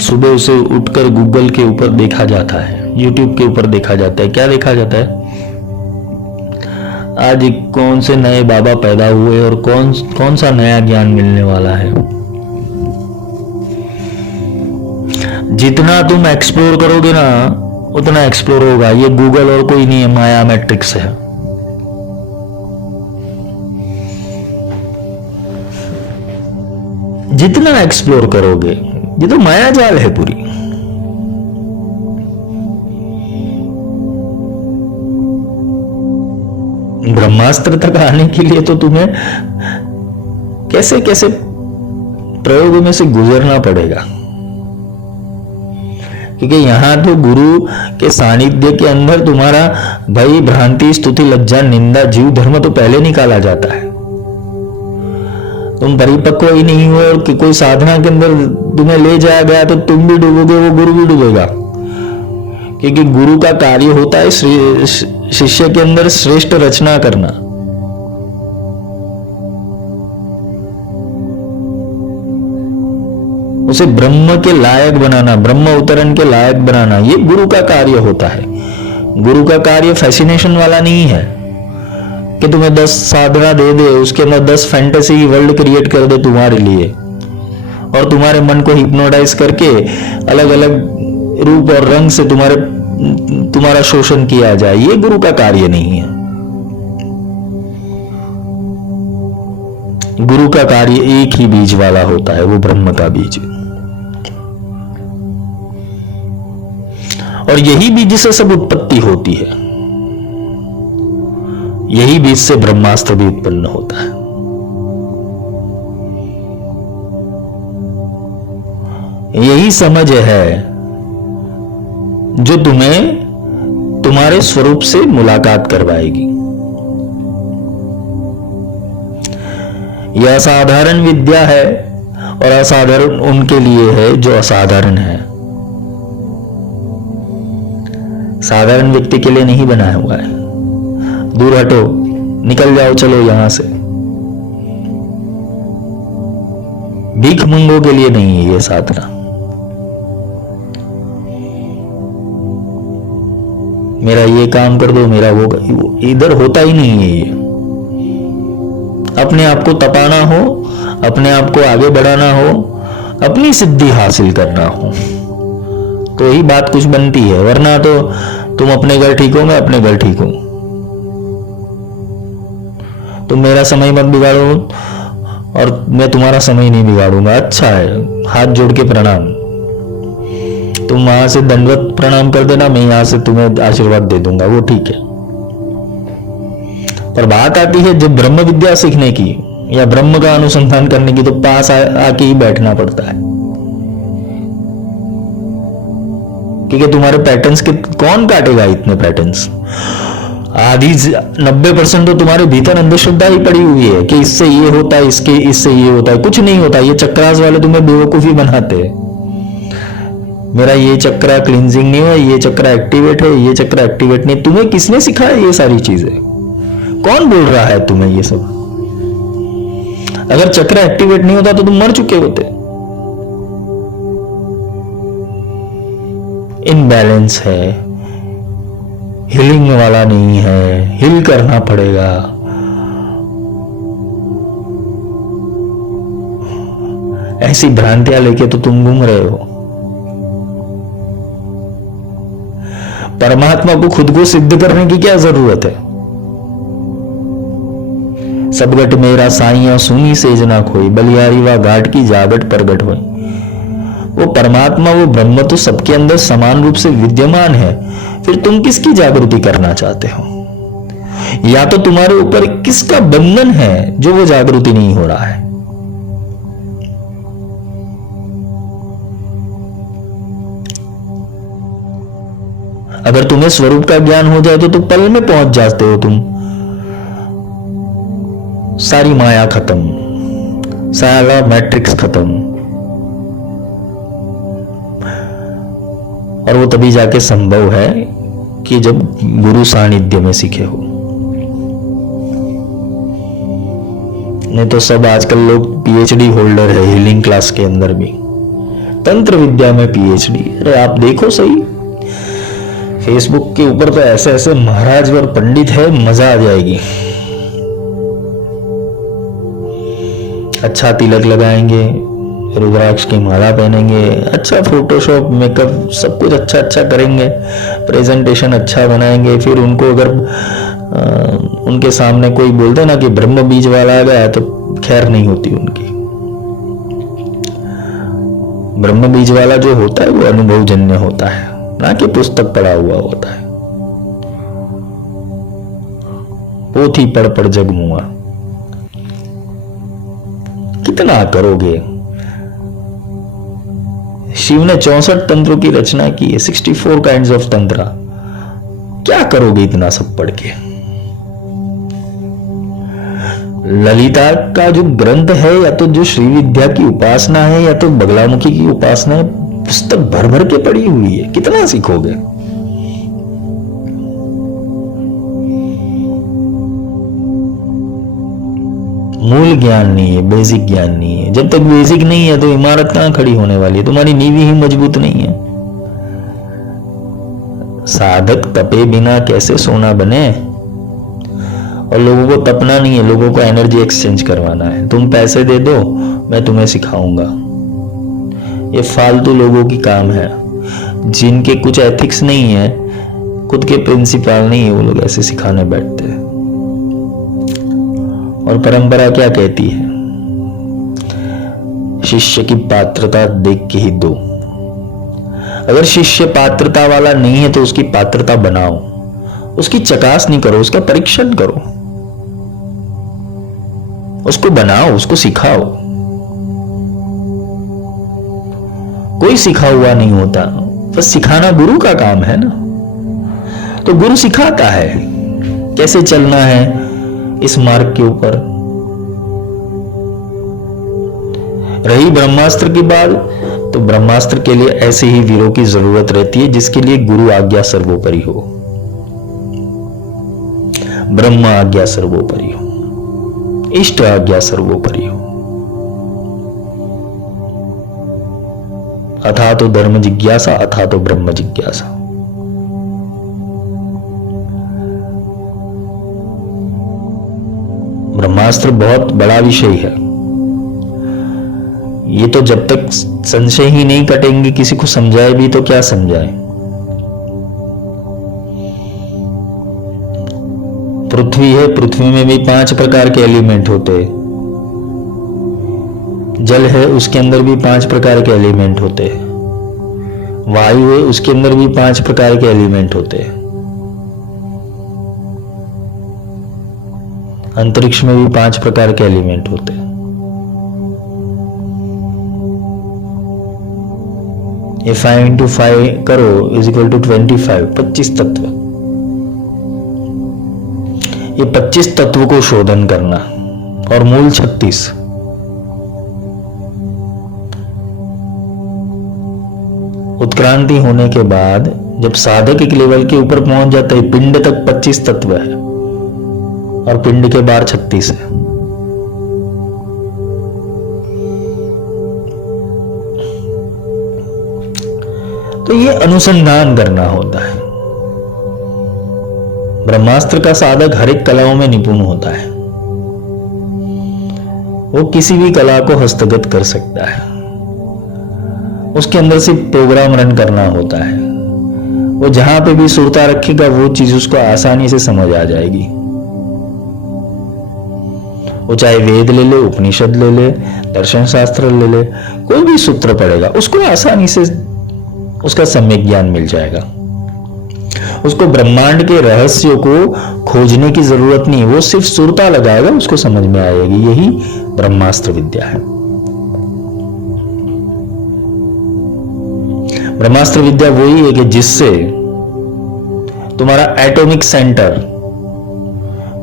सुबह उसे उठकर गूगल के ऊपर देखा जाता है, यूट्यूब के ऊपर देखा जाता है। क्या देखा जाता है? आज कौन से नए बाबा पैदा हुए और कौन सा नया ज्ञान मिलने वाला है। जितना तुम एक्सप्लोर करोगे ना, उतना एक्सप्लोर होगा। ये गूगल और कोई नहीं है, माया मैट्रिक्स है। जितना एक्सप्लोर करोगे, ये तो माया जाल है पूरी। ब्रह्मास्त्र तक आने के लिए तो तुम्हें कैसे कैसे प्रयोग में से गुजरना पड़ेगा, क्योंकि यहां तो गुरु के सानिध्य के अंदर तुम्हारा भय, भ्रांति, स्तुति, लज्जा, निंदा, जीव धर्म तो पहले निकाला जाता है। तुम परिपक्व ही नहीं हो और कि कोई साधना के अंदर तुम्हें ले जाया गया तो तुम भी डूबोगे, वो गुरु भी डूबेगा, क्योंकि गुरु का कार्य होता है शिष्य के अंदर श्रेष्ठ रचना करना। उसे ब्रह्म के लायक बनाना, ब्रह्म अवतरण के लायक बनाना, ये गुरु का कार्य होता है। गुरु का कार्य फैसिनेशन वाला नहीं है कि तुम्हें 10 साधना दे दे, उसके अंदर 10 फैंटेसी वर्ल्ड क्रिएट कर दे तुम्हारे लिए और तुम्हारे मन को हिप्नोटाइज करके अलग अलग रूप और रंग से तुम्हारा शोषण किया जाए। ये गुरु का कार्य नहीं है। गुरु का कार्य एक ही बीज वाला होता है, वो ब्रह्म का बीज, और यही बीज से सब उत्पत्ति होती है। यही बीज से ब्रह्मास्त्र भी उत्पन्न होता है। यही समझ है जो तुम्हें तुम्हारे स्वरूप से मुलाकात करवाएगी। यह असाधारण विद्या है और असाधारण उनके लिए है जो असाधारण है। साधारण व्यक्ति के लिए नहीं बनाया हुआ है। दूर हटो, निकल जाओ, चलो यहां से। भीख मंगों के लिए नहीं है ये साधना। मेरा ये काम कर दो, मेरा वो, इधर होता ही नहीं है ये। अपने आप को तपाना हो, अपने आप को आगे बढ़ाना हो, अपनी सिद्धि हासिल करना हो, तो ही बात कुछ बनती है। वरना तो तुम अपने घर ठीक हो, मैं अपने घर ठीक हूं, तुम मेरा समय मत बिगाड़ो और मैं तुम्हारा समय नहीं बिगाड़ूंगा। अच्छा है, हाथ जोड़ के प्रणाम। तुम वहां से दंडवत प्रणाम कर देना, मैं यहां से तुम्हें आशीर्वाद दे दूंगा, वो ठीक है। पर बात आती है जब ब्रह्म विद्या सीखने की या ब्रह्म का अनुसंधान करने की, तो पास आके ही बैठना पड़ता है, क्योंकि तुम्हारे पैटर्न्स के कौन काटेगा? इतने पैटर्न्स आधी 90% तो तुम्हारे भीतर अंधश्रद्धा ही पड़ी हुई है कि इससे ये होता है, इससे ये होता है। कुछ नहीं होता। ये चक्रास वाले तुम्हें बेवकूफी बनाते हैं। मेरा ये चक्रा क्लींजिंग नहीं हुआ, ये चक्रा एक्टिवेट है, ये चक्रा एक्टिवेट नहीं। तुम्हें किसने सिखाया ये सारी चीजें? कौन बोल रहा है तुम्हें ये सब? अगर चक्र एक्टिवेट नहीं होता तो तुम मर चुके होते। इनबैलेंस है, हीलिंग वाला नहीं है, हिल करना पड़ेगा। ऐसी भ्रांतियां लेके तो तुम घूम रहे हो। परमात्मा को खुद को सिद्ध करने की क्या जरूरत है? सबगट मेरा साइया सुनी सेज ना खोई, बलियारी व घाट की जागट प्रगट हुई। वो परमात्मा, वो ब्रह्म तो सबके अंदर समान रूप से विद्यमान है। फिर तुम किसकी जागृति करना चाहते हो? या तो तुम्हारे ऊपर किसका बंधन है जो वो जागृति नहीं हो रहा है? अगर तुम्हें स्वरूप का ज्ञान हो जाए तो तुम पल में पहुंच जाते हो। तुम सारी माया खत्म, सारा मैट्रिक्स खत्म। और वो तभी जाके संभव है कि जब गुरु सानिध्य में सीखे हो। नहीं तो सब आजकल लोग पीएचडी होल्डर है, हीलिंग क्लास के अंदर भी, तंत्र विद्या में पीएचडी। अरे आप देखो सही, फेसबुक के ऊपर तो ऐसे ऐसे महाराज और पंडित है, मजा आ जाएगी। अच्छा तिलक लगाएंगे, रुद्राक्ष की माला पहनेंगे, अच्छा फोटोशॉप मेकअप सब कुछ अच्छा अच्छा करेंगे, प्रेजेंटेशन अच्छा बनाएंगे। फिर उनको अगर उनके सामने कोई बोलते ना कि ब्रह्म बीज वाला आ गया, तो खैर नहीं होती उनकी। ब्रह्म बीज वाला जो होता है वो अनुभवजन्य होता है, ना कि पुस्तक पढ़ा हुआ होता है। पोथी पढ़ पढ़ जग मुआ, कितना करोगे? शिव ने 64 तंत्रों की रचना की है, 64 काइंड्स ऑफ तंत्र। क्या करोगे इतना सब पढ़ के? ललिता का जो ग्रंथ है, या तो जो श्री विद्या की उपासना है, या तो बगलामुखी की उपासना है, पुस्तक भर भर के पड़ी हुई है, कितना सीखोगे? मूल ज्ञान नहीं है, बेसिक ज्ञान नहीं है। जब तक बेसिक नहीं है तो इमारत कहां खड़ी होने वाली है? तुम्हारी नींव ही मजबूत नहीं है। साधक तपे बिना कैसे सोना बने? और लोगों को तपना नहीं है, लोगों को एनर्जी एक्सचेंज करवाना है। तुम पैसे दे दो, मैं तुम्हें सिखाऊंगा। ये फालतू लोगों की काम है, जिनके कुछ एथिक्स नहीं है, खुद के प्रिंसिपल नहीं है, वो लोग ऐसे सिखाने बैठते हैं। और परंपरा क्या कहती है? शिष्य की पात्रता देख के ही दो। अगर शिष्य पात्रता वाला नहीं है तो उसकी पात्रता बनाओ, उसकी चकासनी करो, उसका परीक्षण करो, उसको बनाओ, उसको सिखाओ। कोई सिखा हुआ नहीं होता, बस सिखाना गुरु का काम है ना। तो गुरु सिखाता है कैसे चलना है इस मार्ग के ऊपर। रही ब्रह्मास्त्र की बात, तो ब्रह्मास्त्र के लिए ऐसे ही वीरों की जरूरत रहती है जिसके लिए गुरु आज्ञा सर्वोपरि हो, ब्रह्म आज्ञा सर्वोपरि हो, इष्ट आज्ञा सर्वोपरि हो। अथा तो धर्म जिज्ञासा, अथा तो ब्रह्म जिज्ञासा। ब्रह्मास्त्र बहुत बड़ा विषय है। ये तो जब तक संशय ही नहीं कटेंगे, किसी को समझाए भी तो क्या समझाए। पृथ्वी है, पृथ्वी में भी 5 प्रकार के एलिमेंट होते हैं। जल है, उसके अंदर भी 5 प्रकार के एलिमेंट होते हैं। वायु है, उसके अंदर भी 5 प्रकार के एलिमेंट होते हैं। अंतरिक्ष में भी 5 प्रकार के एलिमेंट होते हैं। ये 5 into 5 करो इज इक्वल टू 25, 25 तत्व। ये 25 तत्व को शोधन करना, और मूल 36। उत्क्रांति होने के बाद जब साधक एक लेवल के ऊपर पहुंच जाता है, पिंड तक 25 तत्व है और पिंड के बाहर 36 है। तो ये अनुसंधान करना होता है। ब्रह्मास्त्र का साधक हर एक कलाओं में निपुण होता है, वो किसी भी कला को हस्तगत कर सकता है। उसके अंदर से प्रोग्राम रन करना होता है। वो जहां पे भी सुरता रखेगा वो चीज उसको आसानी से समझ आ जाएगी। वो चाहे वेद ले ले, उपनिषद ले ले, दर्शन शास्त्र ले ले, कोई भी सूत्र पढ़ेगा उसको आसानी से उसका सम्यक ज्ञान मिल जाएगा। उसको ब्रह्मांड के रहस्यों को खोजने की जरूरत नहीं, वो सिर्फ सुरता लगाएगा, उसको समझ में आएगी। यही ब्रह्मास्त्र विद्या है। ब्रह्मास्त्र विद्या वही है कि जिससे तुम्हारा एटॉमिक सेंटर,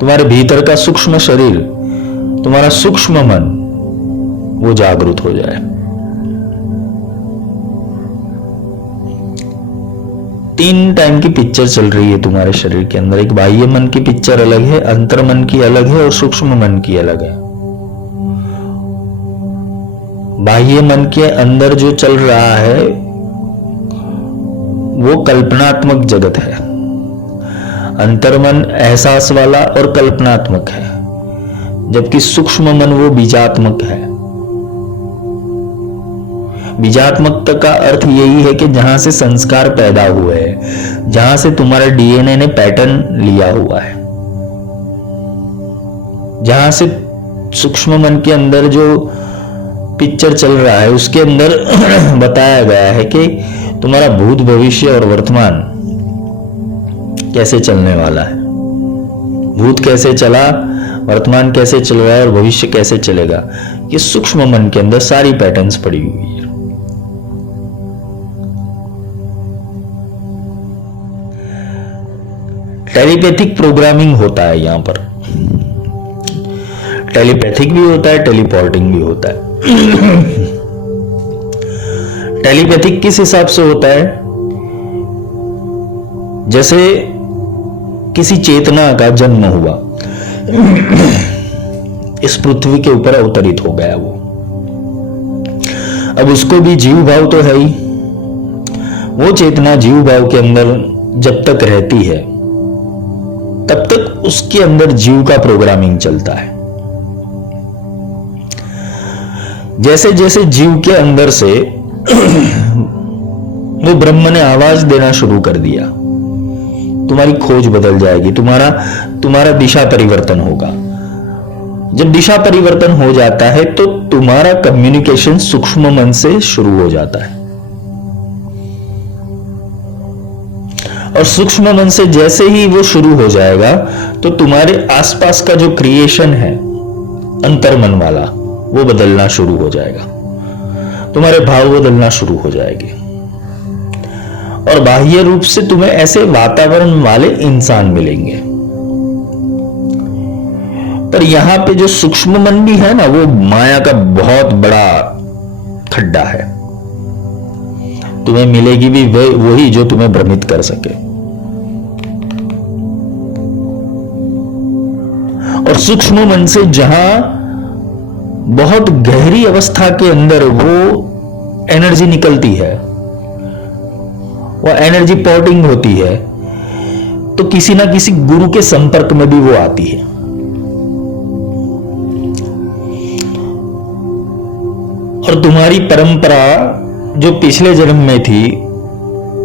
तुम्हारे भीतर का सूक्ष्म शरीर, तुम्हारा सूक्ष्म मन वो जागृत हो जाए। 3 टाइम की पिक्चर चल रही है तुम्हारे शरीर के अंदर। एक बाह्य मन की पिक्चर अलग है, अंतर मन की अलग है, और सूक्ष्म मन की अलग है। बाह्य मन के अंदर जो चल रहा है वो कल्पनात्मक जगत है। अंतर्मन एहसास वाला और कल्पनात्मक है, जबकि सूक्ष्म मन वो बीजात्मक है। बीजात्मकता का अर्थ यही है कि जहां से संस्कार पैदा हुए हैं, जहां से तुम्हारे डीएनए ने पैटर्न लिया हुआ है, जहां से सूक्ष्म मन के अंदर जो पिक्चर चल रहा है उसके अंदर बताया गया है कि तुम्हारा भूत, भविष्य और वर्तमान कैसे चलने वाला है। भूत कैसे चला, वर्तमान कैसे चल रहा है और भविष्य कैसे चलेगा, ये सूक्ष्म मन के अंदर सारी पैटर्न्स पड़ी हुई है। टेलीपैथिक प्रोग्रामिंग होता है यहां पर। टेलीपैथिक भी होता है, टेलीपोर्टिंग भी होता है। टेलीपैथिक किस हिसाब से होता है? जैसे किसी चेतना का जन्म हुआ, इस पृथ्वी के ऊपर अवतरित हो गया वो। अब उसको भी जीव भाव तो है ही। वो चेतना जीव भाव के अंदर जब तक रहती है तब तक उसके अंदर जीव का प्रोग्रामिंग चलता है। जैसे जैसे जीव के अंदर से वो ब्रह्म ने आवाज देना शुरू कर दिया, तुम्हारी खोज बदल जाएगी, तुम्हारा दिशा परिवर्तन होगा। जब दिशा परिवर्तन हो जाता है तो तुम्हारा कम्युनिकेशन सूक्ष्म मन से शुरू हो जाता है, और सूक्ष्म मन से जैसे ही वो शुरू हो जाएगा तो तुम्हारे आसपास का जो क्रिएशन है अंतर्मन वाला, वो बदलना शुरू हो जाएगा, तुम्हारे भाव बदलना शुरू हो जाएंगे, और बाह्य रूप से तुम्हें ऐसे वातावरण वाले इंसान मिलेंगे। पर यहां पे जो सूक्ष्म मन भी है ना, वो माया का बहुत बड़ा खड्डा है। तुम्हें मिलेगी भी वही जो तुम्हें भ्रमित कर सके। और सूक्ष्म मन से जहां बहुत गहरी अवस्था के अंदर वो एनर्जी निकलती है, वो एनर्जी पोर्टिंग होती है, तो किसी ना किसी गुरु के संपर्क में भी वो आती है। और तुम्हारी परंपरा जो पिछले जन्म में थी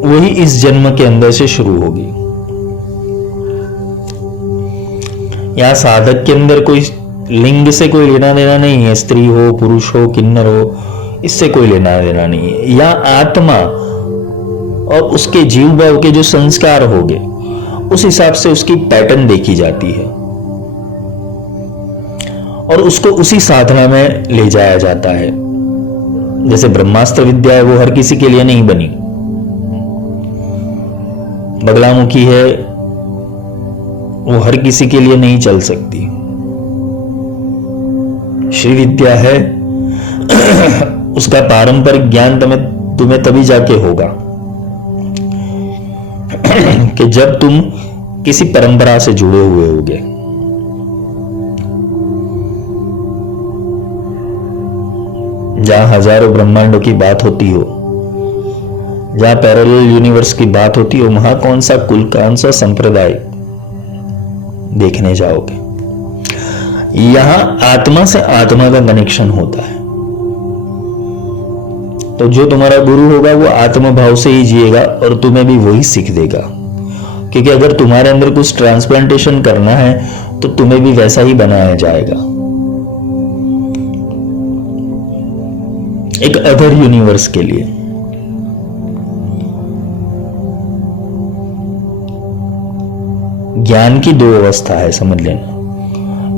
वही इस जन्म के अंदर से शुरू होगी। यहां साधक के अंदर कोई लिंग से कोई लेना देना नहीं है, स्त्री हो पुरुष हो किन्नर हो, इससे कोई लेना देना नहीं है। या आत्मा और उसके जीव भाव के जो संस्कार होंगे उस हिसाब से उसकी पैटर्न देखी जाती है, और उसको उसी साधना में ले जाया जाता है। जैसे ब्रह्मास्त्र विद्या है, वो हर किसी के लिए नहीं बनी। बगलामुखी है, वो हर किसी के लिए नहीं चल सकती। श्री विद्या है, उसका पारंपरिक ज्ञान तुम्हें तभी जाके होगा कि जब तुम किसी परंपरा से जुड़े हुए होगे। जहां हजारों ब्रह्मांडों की बात होती हो, जहां पैरेलल यूनिवर्स की बात होती हो, वहां कौन सा कुल, कौन सा संप्रदाय देखने जाओगे। यहां आत्मा से आत्मा का कनेक्शन होता है। तो जो तुम्हारा गुरु होगा वो आत्मा भाव से ही जिएगा और तुम्हें भी वही सीख देगा। क्योंकि अगर तुम्हारे अंदर कुछ ट्रांसप्लांटेशन करना है तो तुम्हें भी वैसा ही बनाया जाएगा, एक अदर यूनिवर्स के लिए। ज्ञान की दो अवस्था है, समझ लेना।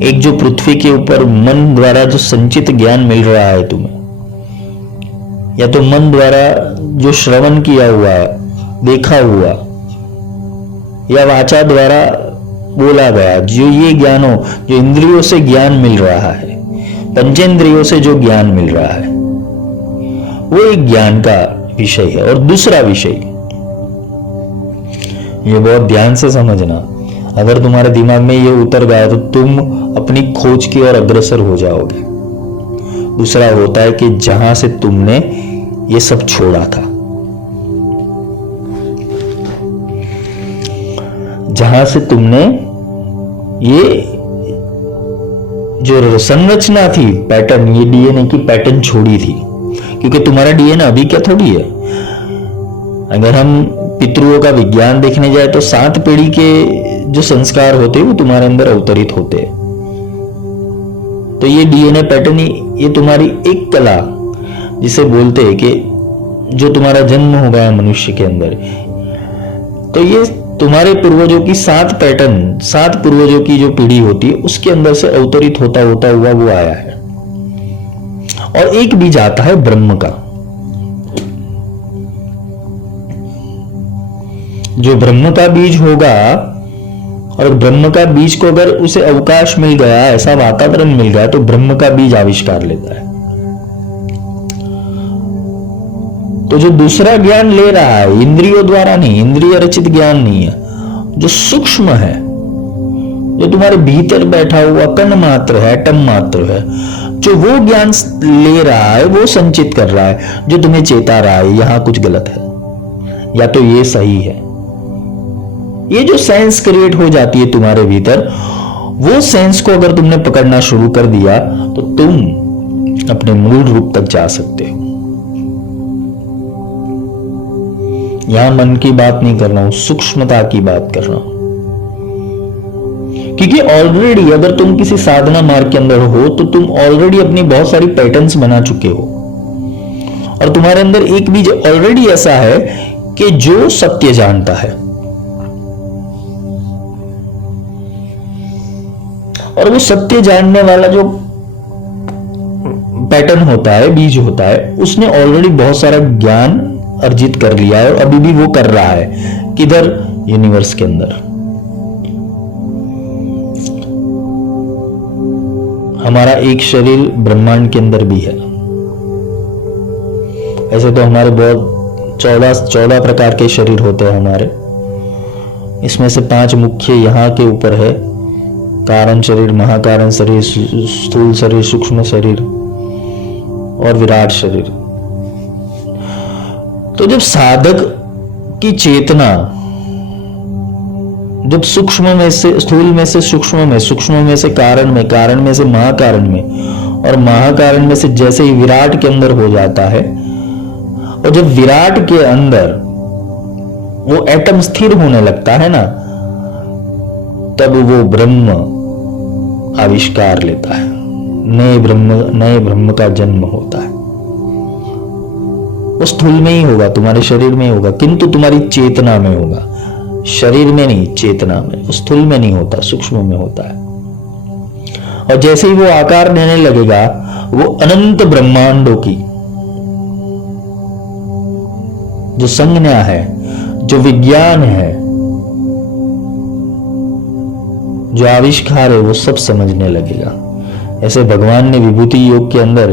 एक जो पृथ्वी के ऊपर मन द्वारा जो संचित ज्ञान मिल रहा है तुम्हें, या तो मन द्वारा जो श्रवण किया हुआ, देखा हुआ, या वाचा द्वारा बोला गया, जो ये ज्ञान हो, जो इंद्रियों से ज्ञान मिल रहा है, पंचेंद्रियों से जो ज्ञान मिल रहा है, वो एक ज्ञान का विषय है। और दूसरा विषय, ये बहुत ध्यान से समझना, अगर तुम्हारे दिमाग में ये उतर गया तो तुम अपनी खोज की ओर अग्रसर हो जाओगे। दूसरा होता है कि जहां से तुमने ये सब छोड़ा था, जहां से तुमने ये जो संरचना थी, पैटर्न, ये डीएनए की पैटर्न छोड़ी थी। क्योंकि तुम्हारा डीएनए अभी क्या थोड़ी है। अगर हम पितृओं का विज्ञान देखने जाए तो 7 पीढ़ी के जो संस्कार होते हैं वो तुम्हारे अंदर अवतरित होते हैं। तो ये डीएनए पैटर्न, ये तुम्हारी एक कला, जिसे बोलते हैं कि जो तुम्हारा जन्म हो गया मनुष्य के अंदर, तो ये तुम्हारे पूर्वजों की 7 पैटर्न, 7 पूर्वजों की जो पीढ़ी होती है उसके अंदर से अवतरित होता हुआ वो आया है। और एक बीज आता है ब्रह्म का। जो ब्रह्म का बीज होगा और ब्रह्म का बीज को अगर उसे अवकाश मिल गया, ऐसा वातावरण मिल गया, तो ब्रह्म का बीज आविष्कार लेता है। तो जो दूसरा ज्ञान ले रहा है इंद्रियों द्वारा नहीं, इंद्रिय रचित ज्ञान नहीं है, जो सूक्ष्म है, जो तुम्हारे भीतर बैठा हुआ कण मात्र है, एटम मात्र है, जो वो ज्ञान ले रहा है, वो संचित कर रहा है, जो तुम्हें चेता रहा है यहां कुछ गलत है या तो ये सही है। ये जो सेंस क्रिएट हो जाती है तुम्हारे भीतर, वो सेंस को अगर तुमने पकड़ना शुरू कर दिया तो तुम अपने मूल रूप तक जा सकते हो। यहां मन की बात नहीं कर रहा हूं, सूक्ष्मता की बात कर रहा हूं। क्योंकि ऑलरेडी अगर तुम किसी साधना मार्ग के अंदर हो तो तुम ऑलरेडी अपनी बहुत सारी पैटर्न्स बना चुके हो, और तुम्हारे अंदर एक बीज ऑलरेडी ऐसा है कि जो सत्य जानता है, और वो सत्य जानने वाला जो पैटर्न होता है, बीज होता है, उसने ऑलरेडी बहुत सारा ज्ञान अर्जित कर लिया है और अभी भी वो कर रहा है। किधर? यूनिवर्स के अंदर। हमारा एक शरीर ब्रह्मांड के अंदर भी है। ऐसे तो हमारे बहुत 14 प्रकार के शरीर होते हैं हमारे। इसमें से 5 मुख्य यहाँ के ऊपर है: कारण शरीर, महाकारण शरीर, स्थूल शरीर, सूक्ष्म शरीर और विराट शरीर। तो जब साधक की चेतना जब सूक्ष्म में से स्थूल में से सूक्ष्म में, सूक्ष्म में से कारण में, कारण में से महाकारण में, और महाकारण में से जैसे ही विराट के अंदर हो जाता है, और जब विराट के अंदर वो एटम स्थिर होने लगता है ना, तब वो ब्रह्म आविष्कार लेता है। नए ब्रह्म का जन्म होता है। वो स्थूल में ही होगा, तुम्हारे शरीर में ही होगा, किंतु तुम्हारी चेतना में होगा। शरीर में नहीं, चेतना में। स्थूल में नहीं होता, सूक्ष्म में होता है। और जैसे ही वो आकार देने लगेगा, वो अनंत ब्रह्मांडों की जो संज्ञा है, जो विज्ञान है, जो आविष्कार है, वो सब समझने लगेगा। ऐसे भगवान ने विभूति योग के अंदर,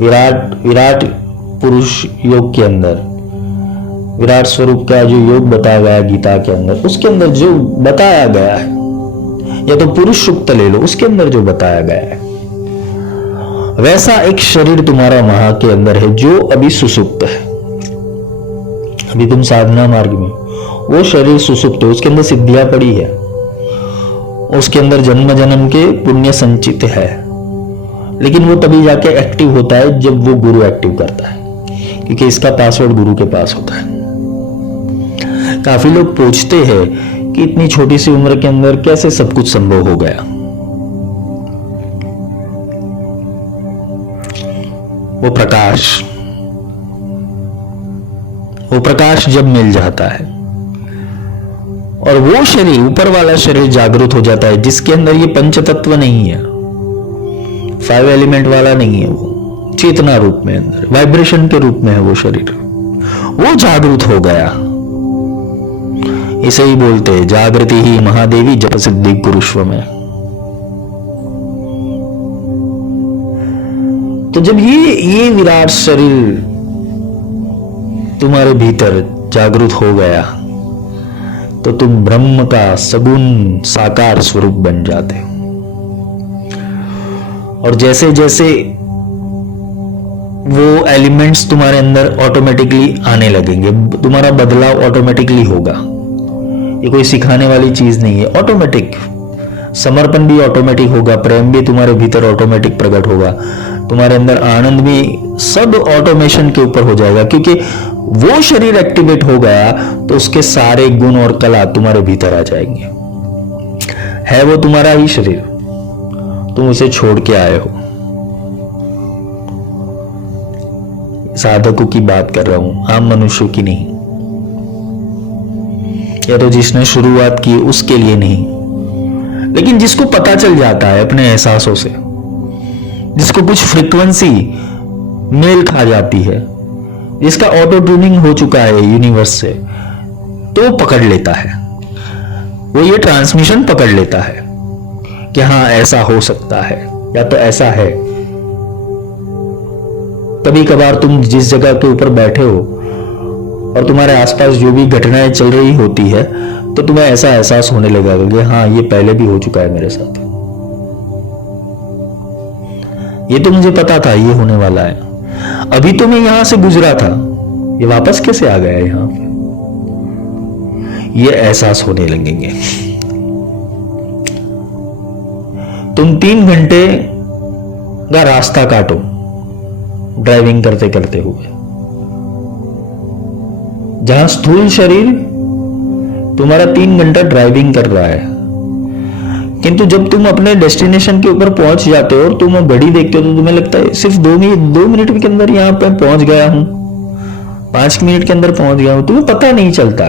विराट पुरुष योग के अंदर, विराट स्वरूप का जो योग बताया गया गीता के अंदर, उसके अंदर जो बताया गया है, या तो पुरुष सूक्त ले लो, उसके अंदर जो बताया गया है, वैसा एक शरीर तुम्हारा वहां के अंदर है जो अभी सुसुप्त है। अभी तुम साधना मार्ग में, वो शरीर सुसुप्त है, उसके अंदर सिद्धियां पड़ी है, उसके अंदर जन्म जन्म के पुण्य संचित है, लेकिन वो तभी जाके एक्टिव होता है जब वो गुरु एक्टिव करता है, क्योंकि इसका पासवर्ड गुरु के पास होता है। काफी लोग पूछते हैं कि इतनी छोटी सी उम्र के अंदर कैसे सब कुछ संभव हो गया। वो प्रकाश जब मिल जाता है और वो शरीर, ऊपर वाला शरीर जागृत हो जाता है, जिसके अंदर ये पंच तत्व नहीं है, 5 एलिमेंट वाला नहीं है, वो चेतना रूप में अंदर वाइब्रेशन के रूप में है वो शरीर, वो जागृत हो गया। इसे ही बोलते हैं जागृति ही महादेवी जप सिद्धि गुरुश्व में। तो जब ये विराट शरीर तुम्हारे भीतर जागृत हो गया, तो तुम ब्रह्म का सगुण साकार स्वरूप बन जाते हो। और जैसे जैसे वो एलिमेंट्स तुम्हारे अंदर ऑटोमेटिकली आने लगेंगे, तुम्हारा बदलाव ऑटोमेटिकली होगा। ये कोई सिखाने वाली चीज नहीं है, ऑटोमेटिक। समर्पण भी ऑटोमेटिक होगा, प्रेम भी तुम्हारे भीतर ऑटोमेटिक प्रकट होगा, तुम्हारे अंदर आनंद भी, सब ऑटोमेशन के ऊपर हो जाएगा। क्योंकि वो शरीर एक्टिवेट हो गया तो उसके सारे गुण और कला तुम्हारे भीतर आ जाएंगे। है वो तुम्हारा ही शरीर, तुम उसे छोड़ के आए हो। साधकों की बात कर रहा हूं, आम मनुष्यों की नहीं, या तो जिसने शुरुआत की उसके लिए नहीं, लेकिन जिसको पता चल जाता है अपने एहसासों से, जिसको कुछ फ्रीक्वेंसी मेल खा जाती है, जिसका ऑटो ट्यूनिंग हो चुका है यूनिवर्स से, तो पकड़ लेता है। वो ये ट्रांसमिशन पकड़ लेता है कि हाँ ऐसा हो सकता है या तो ऐसा है। कभी कभार तुम जिस जगह के ऊपर बैठे हो और तुम्हारे आसपास जो भी घटनाएं चल रही होती है तो तुम्हें ऐसा एहसास होने लगा कि हाँ ये पहले भी हो चुका है मेरे साथ, ये तो मुझे पता था ये होने वाला है, अभी तो मैं यहां से गुजरा था, ये वापस कैसे आ गया यहां पे। ये एहसास होने लगेंगे। तुम 3 घंटे का रास्ता काटो ड्राइविंग करते करते हुए, जहां स्थूल शरीर तुम्हारा 3 घंटा ड्राइविंग कर रहा है, किंतु जब तुम अपने डेस्टिनेशन के ऊपर पहुंच जाते हो और तुम घड़ी देखते हो तो तुम्हें लगता है सिर्फ 2 मिनट के अंदर यहां पे पहुंच गया हूं, 5 मिनट के अंदर पहुंच गया हूं। तुम्हें पता नहीं चलता,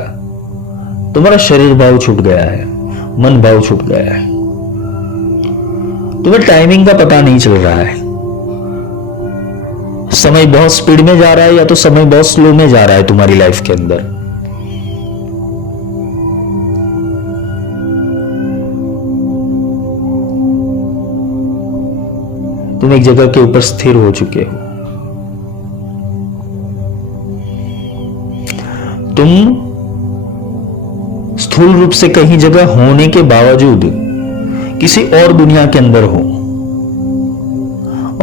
तुम्हारा शरीर भाव छूट गया है, मन भाव छूट गया है, तुम्हें टाइमिंग का पता नहीं चल रहा है। समय बहुत स्पीड में जा रहा है या तो समय बहुत स्लो में जा रहा है तुम्हारी लाइफ के अंदर। तुम एक जगह के ऊपर स्थिर हो चुके हो, तुम स्थूल रूप से कहीं जगह होने के बावजूद किसी और दुनिया के अंदर हो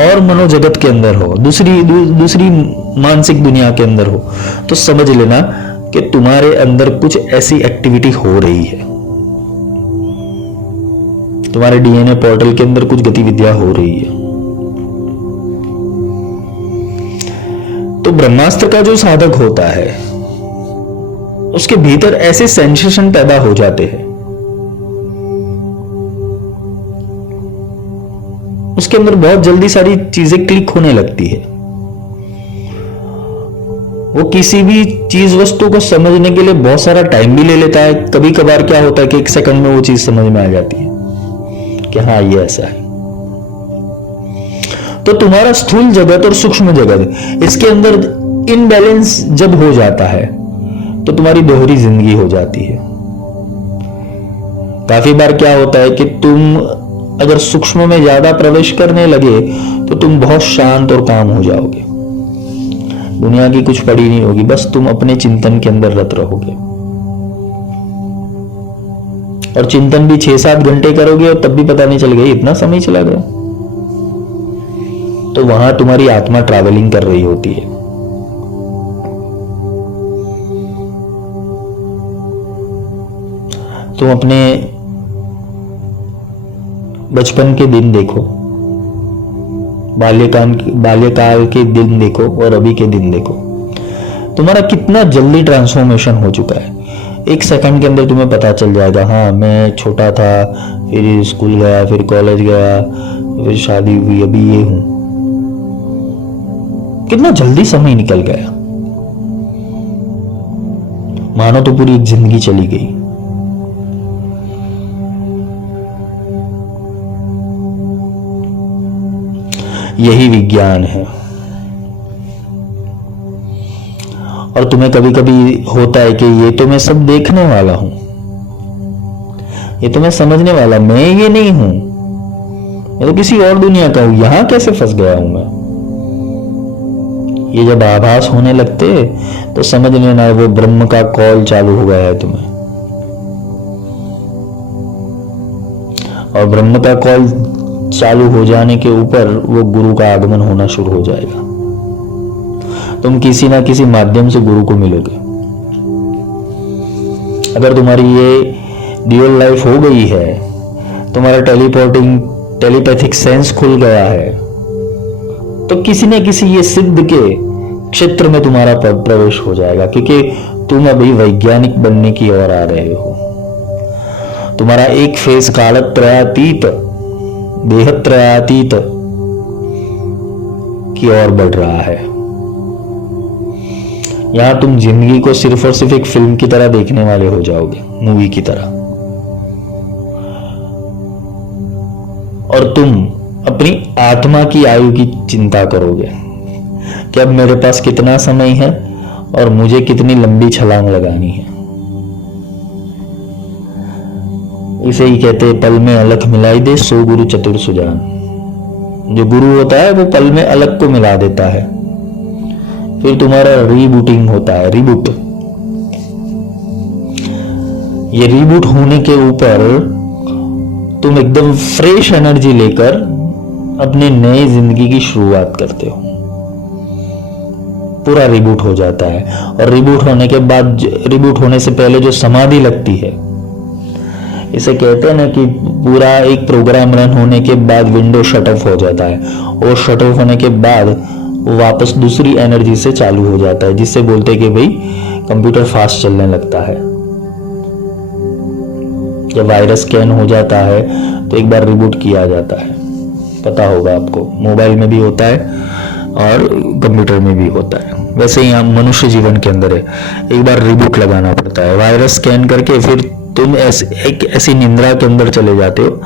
और मनोजगत के अंदर हो, दूसरी मानसिक दुनिया के अंदर हो, तो समझ लेना कि तुम्हारे अंदर कुछ ऐसी एक्टिविटी हो रही है, तुम्हारे डीएनए पोर्टल के अंदर कुछ गतिविधियां हो रही है। तो ब्रह्मास्त्र का जो साधक होता है उसके भीतर ऐसे सेंसेशन पैदा हो जाते हैं, उसके अंदर बहुत जल्दी सारी चीजें क्लिक होने लगती है। वो किसी भी चीज वस्तु को समझने के लिए बहुत सारा टाइम भी ले लेता है। कभी कभार क्या होता है कि 1 सेकंड में वो चीज समझ में आ जाती है कि हाँ ये ऐसा है। तो तुम्हारा स्थूल जगत और सूक्ष्म जगत, इसके अंदर इनबैलेंस जब हो जाता है तो तुम्हारी दोहरी जिंदगी हो जाती है। काफी बार क्या होता है कि तुम अगर सूक्ष्म में ज्यादा प्रवेश करने लगे तो तुम बहुत शांत और काम हो जाओगे, दुनिया की कुछ पड़ी नहीं होगी, बस तुम अपने चिंतन के अंदर रत रहोगे। और चिंतन भी 6-7 घंटे करोगे और तब भी पता नहीं चल गया इतना समय चला गया। तो वहां तुम्हारी आत्मा ट्रैवलिंग कर रही होती है। तुम अपने बचपन के दिन देखो, बाल्यकाल के दिन देखो और अभी के दिन देखो, तुम्हारा कितना जल्दी ट्रांसफॉर्मेशन हो चुका है। 1 सेकंड के अंदर तुम्हें पता चल जाएगा, हाँ मैं छोटा था, फिर स्कूल गया, फिर कॉलेज गया, फिर शादी हुई, अभी ये हूं। कितना जल्दी समय निकल गया, मानो तो पूरी एक जिंदगी चली गई। यही विज्ञान है। और तुम्हें कभी कभी होता है कि ये तो मैं सब देखने वाला हूं, ये तो मैं समझने वाला, मैं ये नहीं हूं, मैं तो किसी और दुनिया का हूं, यहां कैसे फंस गया हूं मैं। ये जब आभास होने लगते तो समझ लेना वो ब्रह्म का कॉल चालू हो गया है तुम्हें। और ब्रह्म का कॉल चालू हो जाने के ऊपर वो गुरु का आगमन होना शुरू हो जाएगा। तुम किसी ना किसी माध्यम से गुरु को मिलोगे। अगर तुम्हारी ये ड्यूअल लाइफ हो गई है, तुम्हारा टेलीपैथिक सेंस खुल गया है, तो किसी न किसी ये सिद्ध के क्षेत्र में तुम्हारा प्रवेश हो जाएगा, क्योंकि तुम अभी वैज्ञानिक बनने की ओर आ रहे हो। तुम्हारा एक फेस कालत्रयातीत, देहत्रयातीत की ओर बढ़ रहा है। यहां तुम जिंदगी को सिर्फ और सिर्फ एक फिल्म की तरह देखने वाले हो जाओगे, मूवी की तरह। और तुम अपनी आत्मा की आयु की चिंता करोगे कि अब मेरे पास कितना समय है और मुझे कितनी लंबी छलांग लगानी है। इसे ही कहते हैं पल में अलख मिलाई दे सो गुरु चतुर सुजान। जो गुरु होता है वो पल में अलग को मिला देता है, फिर तुम्हारा रीबूटिंग होता है, रीबूट। ये रीबूट होने के ऊपर तुम एकदम फ्रेश एनर्जी लेकर अपनी नई जिंदगी की शुरुआत करते हो। पूरा रिबूट हो जाता है। और रिबूट होने के बाद, रिबूट होने से पहले जो समाधि लगती है, इसे कहते हैं ना कि पूरा एक प्रोग्राम रन होने के बाद विंडो शट ऑफ हो जाता है, और शट ऑफ होने के बाद वापस दूसरी एनर्जी से चालू हो जाता है, जिससे बोलते हैं कि भाई कंप्यूटर फास्ट चलने लगता है। जब वायरस स्कैन हो जाता है तो एक बार रिबूट किया जाता है, पता होगा आपको, मोबाइल में भी होता है और कंप्यूटर में भी होता है। वैसे ही हम मनुष्य जीवन के अंदर है, एक बार रिबूट लगाना पड़ता है, वायरस स्कैन करके फिर तुम एक ऐसी निंद्रा के अंदर चले जाते हो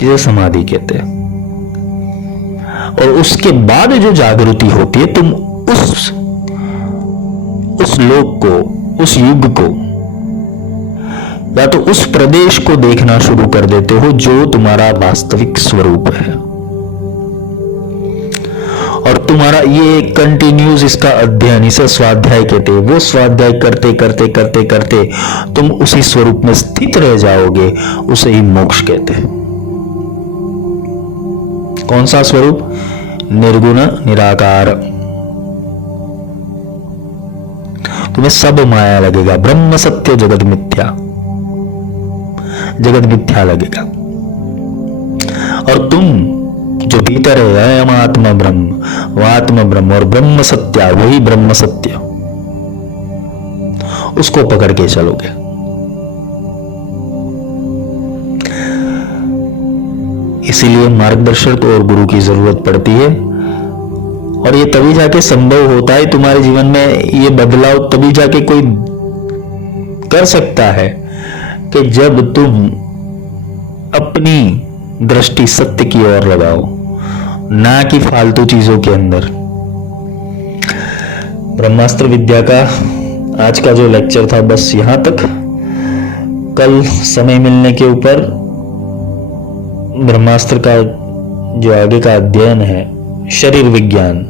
जिसे समाधि कहते हैं। और उसके बाद जो जागृति होती है, तुम उस लोक को, उस युग को, या तो उस प्रदेश को देखना शुरू कर देते हो जो तुम्हारा वास्तविक स्वरूप है। और तुम्हारा ये कंटिन्यूस इसका अध्ययन, इसे स्वाध्याय कहते हैं, वो स्वाध्याय करते करते करते करते तुम उसी स्वरूप में स्थित रह जाओगे, उसे ही मोक्ष कहते हैं। कौन सा स्वरूप? निर्गुण निराकार। तुम्हें सब माया लगेगा, ब्रह्म सत्य जगत मिथ्या, जगत मिथ्या लगेगा। और तुम जो भीतर है, अयम आत्मा ब्रह्म, वो आत्मा ब्रह्म, और ब्रह्म सत्य, वही ब्रह्म सत्य, उसको पकड़ के चलोगे। इसीलिए मार्गदर्शक और गुरु की जरूरत पड़ती है। और ये तभी जाके संभव होता है तुम्हारे जीवन में, ये बदलाव तभी जाके कोई कर सकता है कि जब तुम अपनी दृष्टि सत्य की ओर लगाओ, ना कि फालतू चीजों के अंदर। ब्रह्मास्त्र विद्या का आज का जो लेक्चर था बस यहां तक। कल समय मिलने के ऊपर ब्रह्मास्त्र का जो आगे का अध्ययन है, शरीर विज्ञान,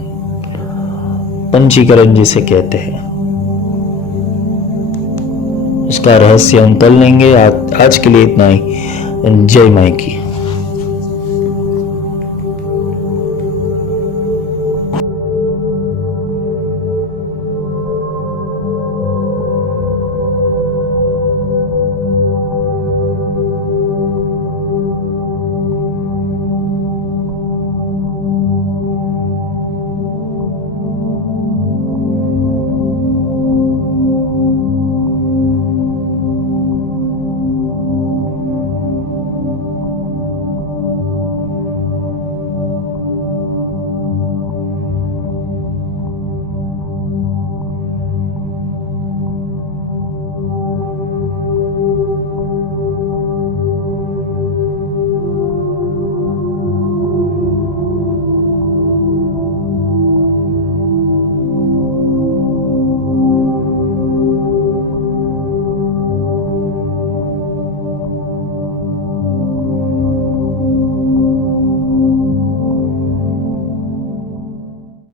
पंचीकरण जिसे कहते हैं, उसका रहस्य हम कल लेंगे। आज के लिए इतना ही। जय माई की।